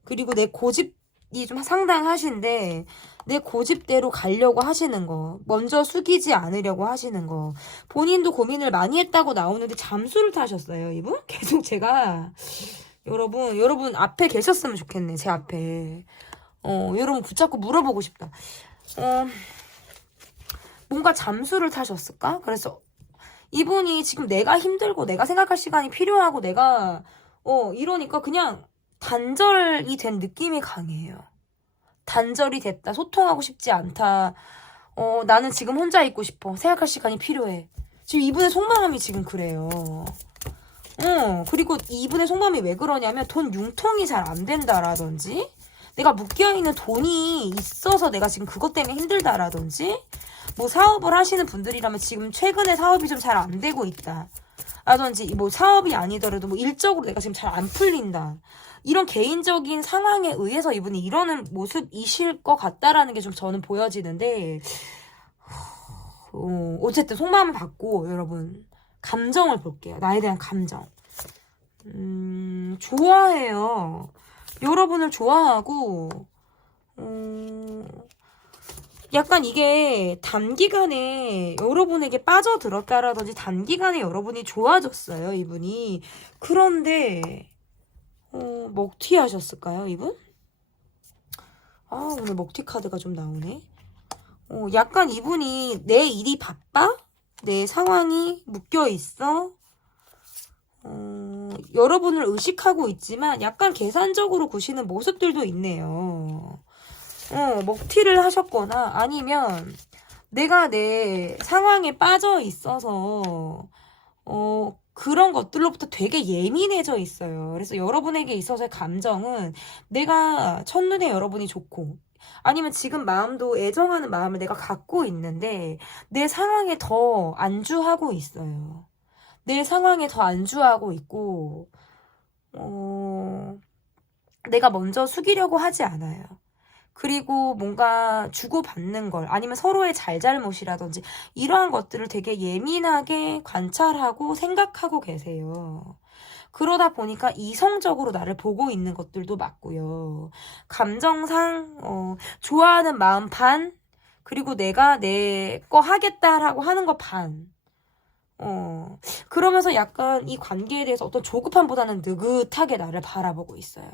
그리고 내 고집이 좀 상당하신데 내 고집대로 가려고 하시는 거, 먼저 숙이지 않으려고 하시는 거, 본인도 고민을 많이 했다고 나오는데 잠수를 타셨어요, 이분? 계속 제가 여러분 앞에 계셨으면 좋겠네, 제 앞에. 여러분 붙잡고 물어보고 싶다. 뭔가 잠수를 타셨을까? 그래서 이분이 지금 내가 힘들고 내가 생각할 시간이 필요하고 내가 이러니까 그냥 단절이 된 느낌이 강해요. 단절이 됐다, 소통하고 싶지 않다, 나는 지금 혼자 있고 싶어, 생각할 시간이 필요해. 지금 이분의 속마음이 지금 그래요. 그리고 이분의 속마음이 왜 그러냐면 돈 융통이 잘 안 된다라든지, 내가 묶여있는 돈이 있어서 내가 지금 그것 때문에 힘들다라든지, 뭐 사업을 하시는 분들이라면 지금 최근에 사업이 좀 잘 안 되고 있다 라든지, 뭐 사업이 아니더라도 뭐 일적으로 내가 지금 잘 안 풀린다, 이런 개인적인 상황에 의해서 이분이 이러는 모습이실 것 같다라는 게 좀 저는 보여지는데, 어쨌든 속마음을 받고 여러분 감정을 볼게요. 나에 대한 감정. 좋아해요. 여러분을 좋아하고, 약간 이게 단기간에 여러분에게 빠져들었다라든지 단기간에 여러분이 좋아졌어요, 이분이. 그런데 먹튀 하셨을까요, 이분? 오늘 먹튀 카드가 좀 나오네. 약간 이분이 내 일이 바빠? 내 상황이 묶여있어? 여러분을 의식하고 있지만 약간 계산적으로 구시는 모습들도 있네요. 먹튀를 하셨거나 아니면 내가 내 상황에 빠져 있어서 그런 것들로부터 되게 예민해져 있어요. 그래서 여러분에게 있어서의 감정은 내가 첫눈에 여러분이 좋고, 아니면 지금 마음도 애정하는 마음을 내가 갖고 있는데, 내 상황에 더 안주하고 있어요. 내 상황에 더 안주하고 있고, 내가 먼저 숙이려고 하지 않아요. 그리고 뭔가 주고받는 걸, 아니면 서로의 잘잘못이라든지 이러한 것들을 되게 예민하게 관찰하고 생각하고 계세요. 그러다 보니까 이성적으로 나를 보고 있는 것들도 맞고요. 감정상 좋아하는 마음 반, 그리고 내가 내 거 하겠다라고 하는 거 반. 그러면서 약간 이 관계에 대해서 어떤 조급함보다는 느긋하게 나를 바라보고 있어요.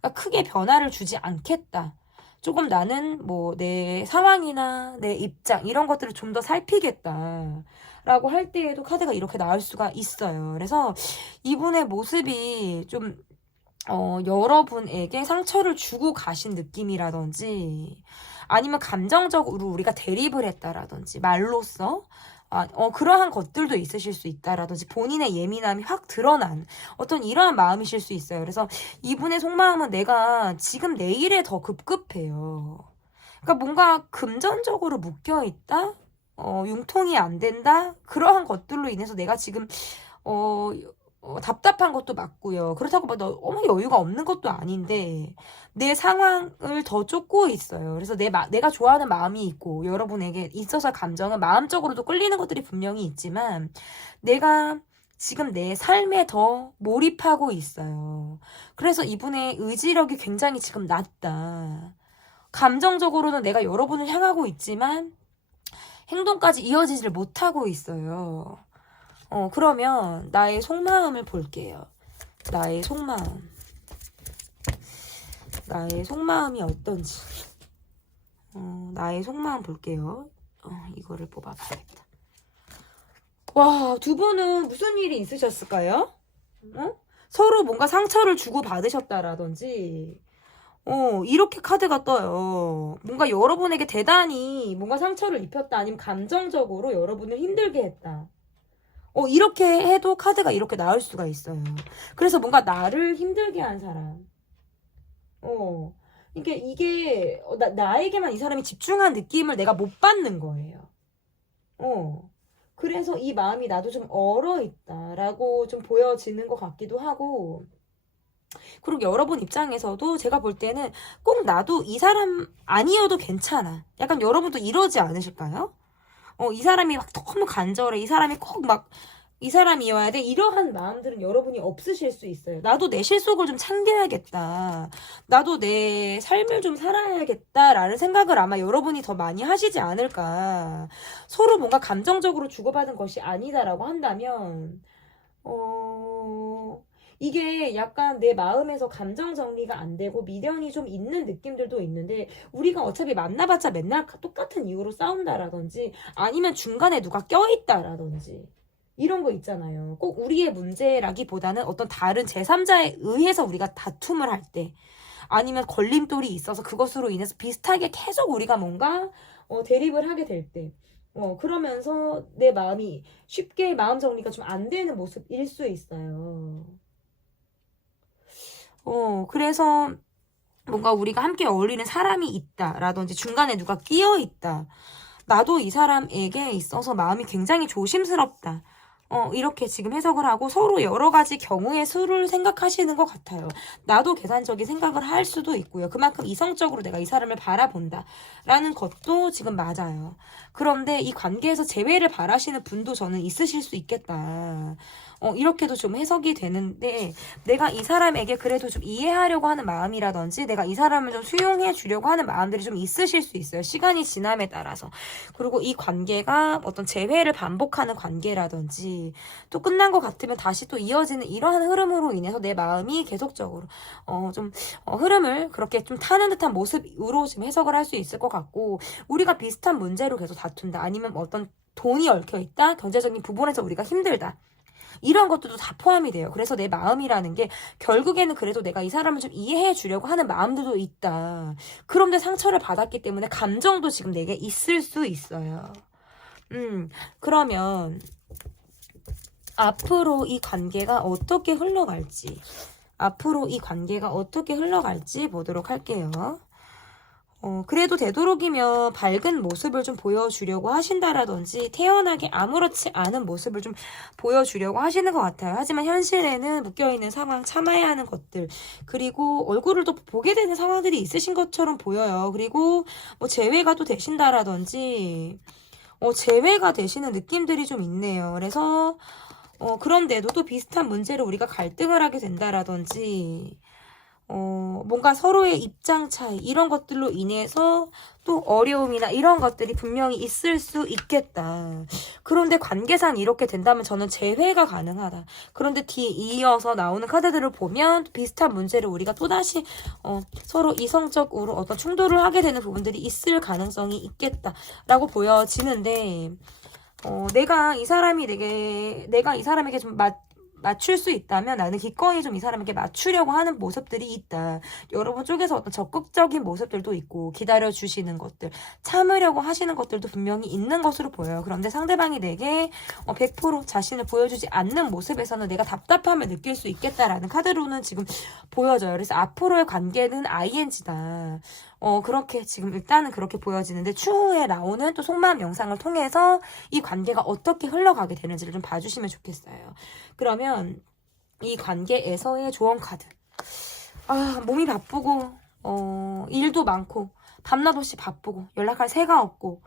그러니까 크게 변화를 주지 않겠다. 조금 나는 뭐 내 상황이나 내 입장 이런 것들을 좀 더 살피겠다 라고 할 때에도 카드가 이렇게 나올 수가 있어요. 그래서 이분의 모습이 좀 여러분에게 상처를 주고 가신 느낌이라든지, 아니면 감정적으로 우리가 대립을 했다라든지 말로써 그러한 것들도 있으실 수 있다라든지, 본인의 예민함이 확 드러난 어떤 이러한 마음이실 수 있어요. 그래서 이분의 속마음은 내가 지금 내 일에 더 급급해요. 그러니까 뭔가 금전적으로 묶여있다? 융통이 안 된다? 그러한 것들로 인해서 내가 지금 답답한 것도 맞고요. 그렇다고 막 너무 여유가 없는 것도 아닌데 내 상황을 더 쫓고 있어요. 그래서 내가 좋아하는 마음이 있고, 여러분에게 있어서 감정은 마음적으로도 끌리는 것들이 분명히 있지만 내가 지금 내 삶에 더 몰입하고 있어요. 그래서 이분의 의지력이 굉장히 지금 낮다. 감정적으로는 내가 여러분을 향하고 있지만 행동까지 이어지지를 못하고 있어요. 그러면 나의 속마음을 볼게요. 나의 속마음. 나의 속마음이 어떤지. 나의 속마음 볼게요. 이거를 뽑아봐야겠다. 와, 두 분은 무슨 일이 있으셨을까요? 서로 뭔가 상처를 주고 받으셨다라든지, 이렇게 카드가 떠요. 뭔가 여러분에게 대단히 뭔가 상처를 입혔다, 아니면 감정적으로 여러분을 힘들게 했다. 이렇게 해도 카드가 이렇게 나올 수가 있어요. 그래서 뭔가 나를 힘들게 한 사람. 이게 나에게만 이 사람이 집중한 느낌을 내가 못 받는 거예요. 그래서 이 마음이 나도 좀 얼어있다라고 좀 보여지는 것 같기도 하고, 그리고 여러분 입장에서도 제가 볼 때는 꼭 나도 이 사람 아니어도 괜찮아. 약간 여러분도 이러지 않으실까요? 이 사람이 막 너무 간절해. 이 사람이 꼭 막 이 사람이어야 돼. 이러한 마음들은 여러분이 없으실 수 있어요. 나도 내 실속을 좀 챙겨야겠다. 나도 내 삶을 좀 살아야겠다라는 생각을 아마 여러분이 더 많이 하시지 않을까. 서로 뭔가 감정적으로 주고받은 것이 아니다라고 한다면 이게 약간 내 마음에서 감정 정리가 안 되고 미련이 좀 있는 느낌들도 있는데, 우리가 어차피 만나봤자 맨날 똑같은 이유로 싸운다라든지, 아니면 중간에 누가 껴있다라든지 이런 거 있잖아요. 꼭 우리의 문제라기보다는 어떤 다른 제3자에 의해서 우리가 다툼을 할 때, 아니면 걸림돌이 있어서 그것으로 인해서 비슷하게 계속 우리가 뭔가 대립을 하게 될 때, 그러면서 내 마음이 쉽게 마음 정리가 좀 안 되는 모습일 수 있어요. 그래서 뭔가 우리가 함께 어울리는 사람이 있다라든지, 중간에 누가 끼어 있다. 나도 이 사람에게 있어서 마음이 굉장히 조심스럽다. 이렇게 지금 해석을 하고 서로 여러 가지 경우의 수를 생각하시는 것 같아요. 나도 계산적인 생각을 할 수도 있고요. 그만큼 이성적으로 내가 이 사람을 바라본다 라는 것도 지금 맞아요. 그런데 이 관계에서 재회를 바라시는 분도 저는 있으실 수 있겠다. 이렇게도 좀 해석이 되는데, 내가 이 사람에게 그래도 좀 이해하려고 하는 마음이라든지, 내가 이 사람을 좀 수용해 주려고 하는 마음들이 좀 있으실 수 있어요. 시간이 지남에 따라서. 그리고 이 관계가 어떤 재회를 반복하는 관계라든지, 또 끝난 것 같으면 다시 또 이어지는 이러한 흐름으로 인해서 내 마음이 계속적으로 흐름을 그렇게 좀 타는 듯한 모습으로 지금 해석을 할 수 있을 것 같고, 우리가 비슷한 문제로 계속 다툰다, 아니면 어떤 돈이 얽혀있다, 경제적인 부분에서 우리가 힘들다, 이런 것들도 다 포함이 돼요. 그래서 내 마음이라는 게 결국에는 그래도 내가 이 사람을 좀 이해해 주려고 하는 마음들도 있다. 그런데 상처를 받았기 때문에 감정도 지금 내게 있을 수 있어요. 그러면 앞으로 이 관계가 어떻게 흘러갈지, 보도록 할게요. 그래도 되도록이면 밝은 모습을 좀 보여주려고 하신다라든지 태연하게 아무렇지 않은 모습을 좀 보여주려고 하시는 것 같아요. 하지만 현실에는 묶여있는 상황, 참아야 하는 것들, 그리고 얼굴을 또 보게 되는 상황들이 있으신 것처럼 보여요. 그리고 뭐 재회가 또 되신다라든지 재회가 되시는 느낌들이 좀 있네요. 그래서 그런데도 또 비슷한 문제로 우리가 갈등을 하게 된다라든지 뭔가 서로의 입장 차이 이런 것들로 인해서 또 어려움이나 이런 것들이 분명히 있을 수 있겠다. 그런데 관계상 이렇게 된다면 저는 재회가 가능하다. 그런데 뒤에 이어서 나오는 카드들을 보면 비슷한 문제를 우리가 또다시 서로 이성적으로 어떤 충돌을 하게 되는 부분들이 있을 가능성이 있겠다라고 보여지는데 내가 이 사람에게 좀 맞출 수 있다면 나는 기꺼이 좀 이 사람에게 맞추려고 하는 모습들이 있다. 여러분 쪽에서 어떤 적극적인 모습들도 있고 기다려주시는 것들, 참으려고 하시는 것들도 분명히 있는 것으로 보여요. 그런데 상대방이 내게 100% 자신을 보여주지 않는 모습에서는 내가 답답함을 느낄 수 있겠다라는 카드로는 지금 보여져요. 그래서 앞으로의 관계는 ING다. 그렇게 지금 일단은 그렇게 보여지는데 추후에 나오는 또 속마음 영상을 통해서 이 관계가 어떻게 흘러가게 되는지를 좀 봐주시면 좋겠어요. 그러면 이 관계에서의 조언 카드. 몸이 바쁘고 일도 많고 밤낮 없이 바쁘고 연락할 새가 없고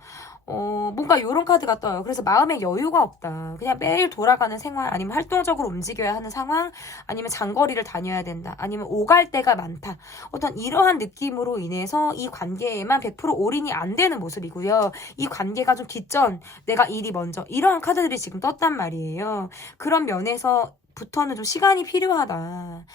뭔가 이런 카드가 떠요. 그래서 마음에 여유가 없다. 그냥 매일 돌아가는 생활, 아니면 활동적으로 움직여야 하는 상황, 아니면 장거리를 다녀야 된다, 아니면 오갈 데가 많다. 어떤 이러한 느낌으로 인해서 이 관계에만 100% 올인이 안 되는 모습이고요. 이 관계가 좀 뒷전, 내가 일이 먼저, 이러한 카드들이 지금 떴단 말이에요. 그런 면에서부터는 좀 시간이 필요하다.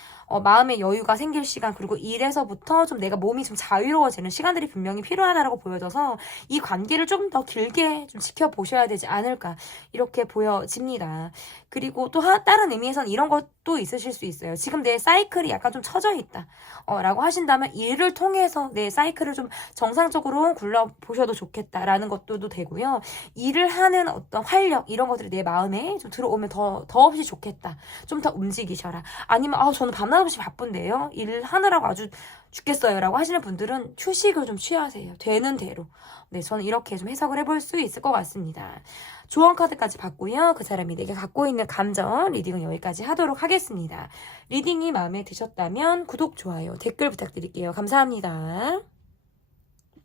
마음의 여유가 생길 시간, 그리고 일에서부터 좀 내가 몸이 좀 자유로워지는 시간들이 분명히 필요하다라고 보여져서 이 관계를 조금 더 길게 좀 지켜보셔야 되지 않을까 이렇게 보여집니다. 그리고 또 다른 의미에서는 이런 것도 있으실 수 있어요. 지금 내 사이클이 약간 좀 처져 있다 라고 하신다면 일을 통해서 내 사이클을 좀 정상적으로 굴러보셔도 좋겠다라는 것도 되고요. 일을 하는 어떤 활력 이런 것들이 내 마음에 좀 들어오면 더없이 좋겠다. 좀 더 움직이셔라. 아니면 저는 밤낮 없이 바쁜데요. 일을 하느라고 아주 죽겠어요 라고 하시는 분들은 휴식을 좀 취하세요. 되는 대로. 네, 저는 이렇게 좀 해석을 해볼 수 있을 것 같습니다. 조언 카드까지 받고요. 그 사람이 내게 갖고 있는 감정 리딩은 여기까지 하도록 하겠습니다. 리딩이 마음에 드셨다면 구독, 좋아요, 댓글 부탁드릴게요. 감사합니다.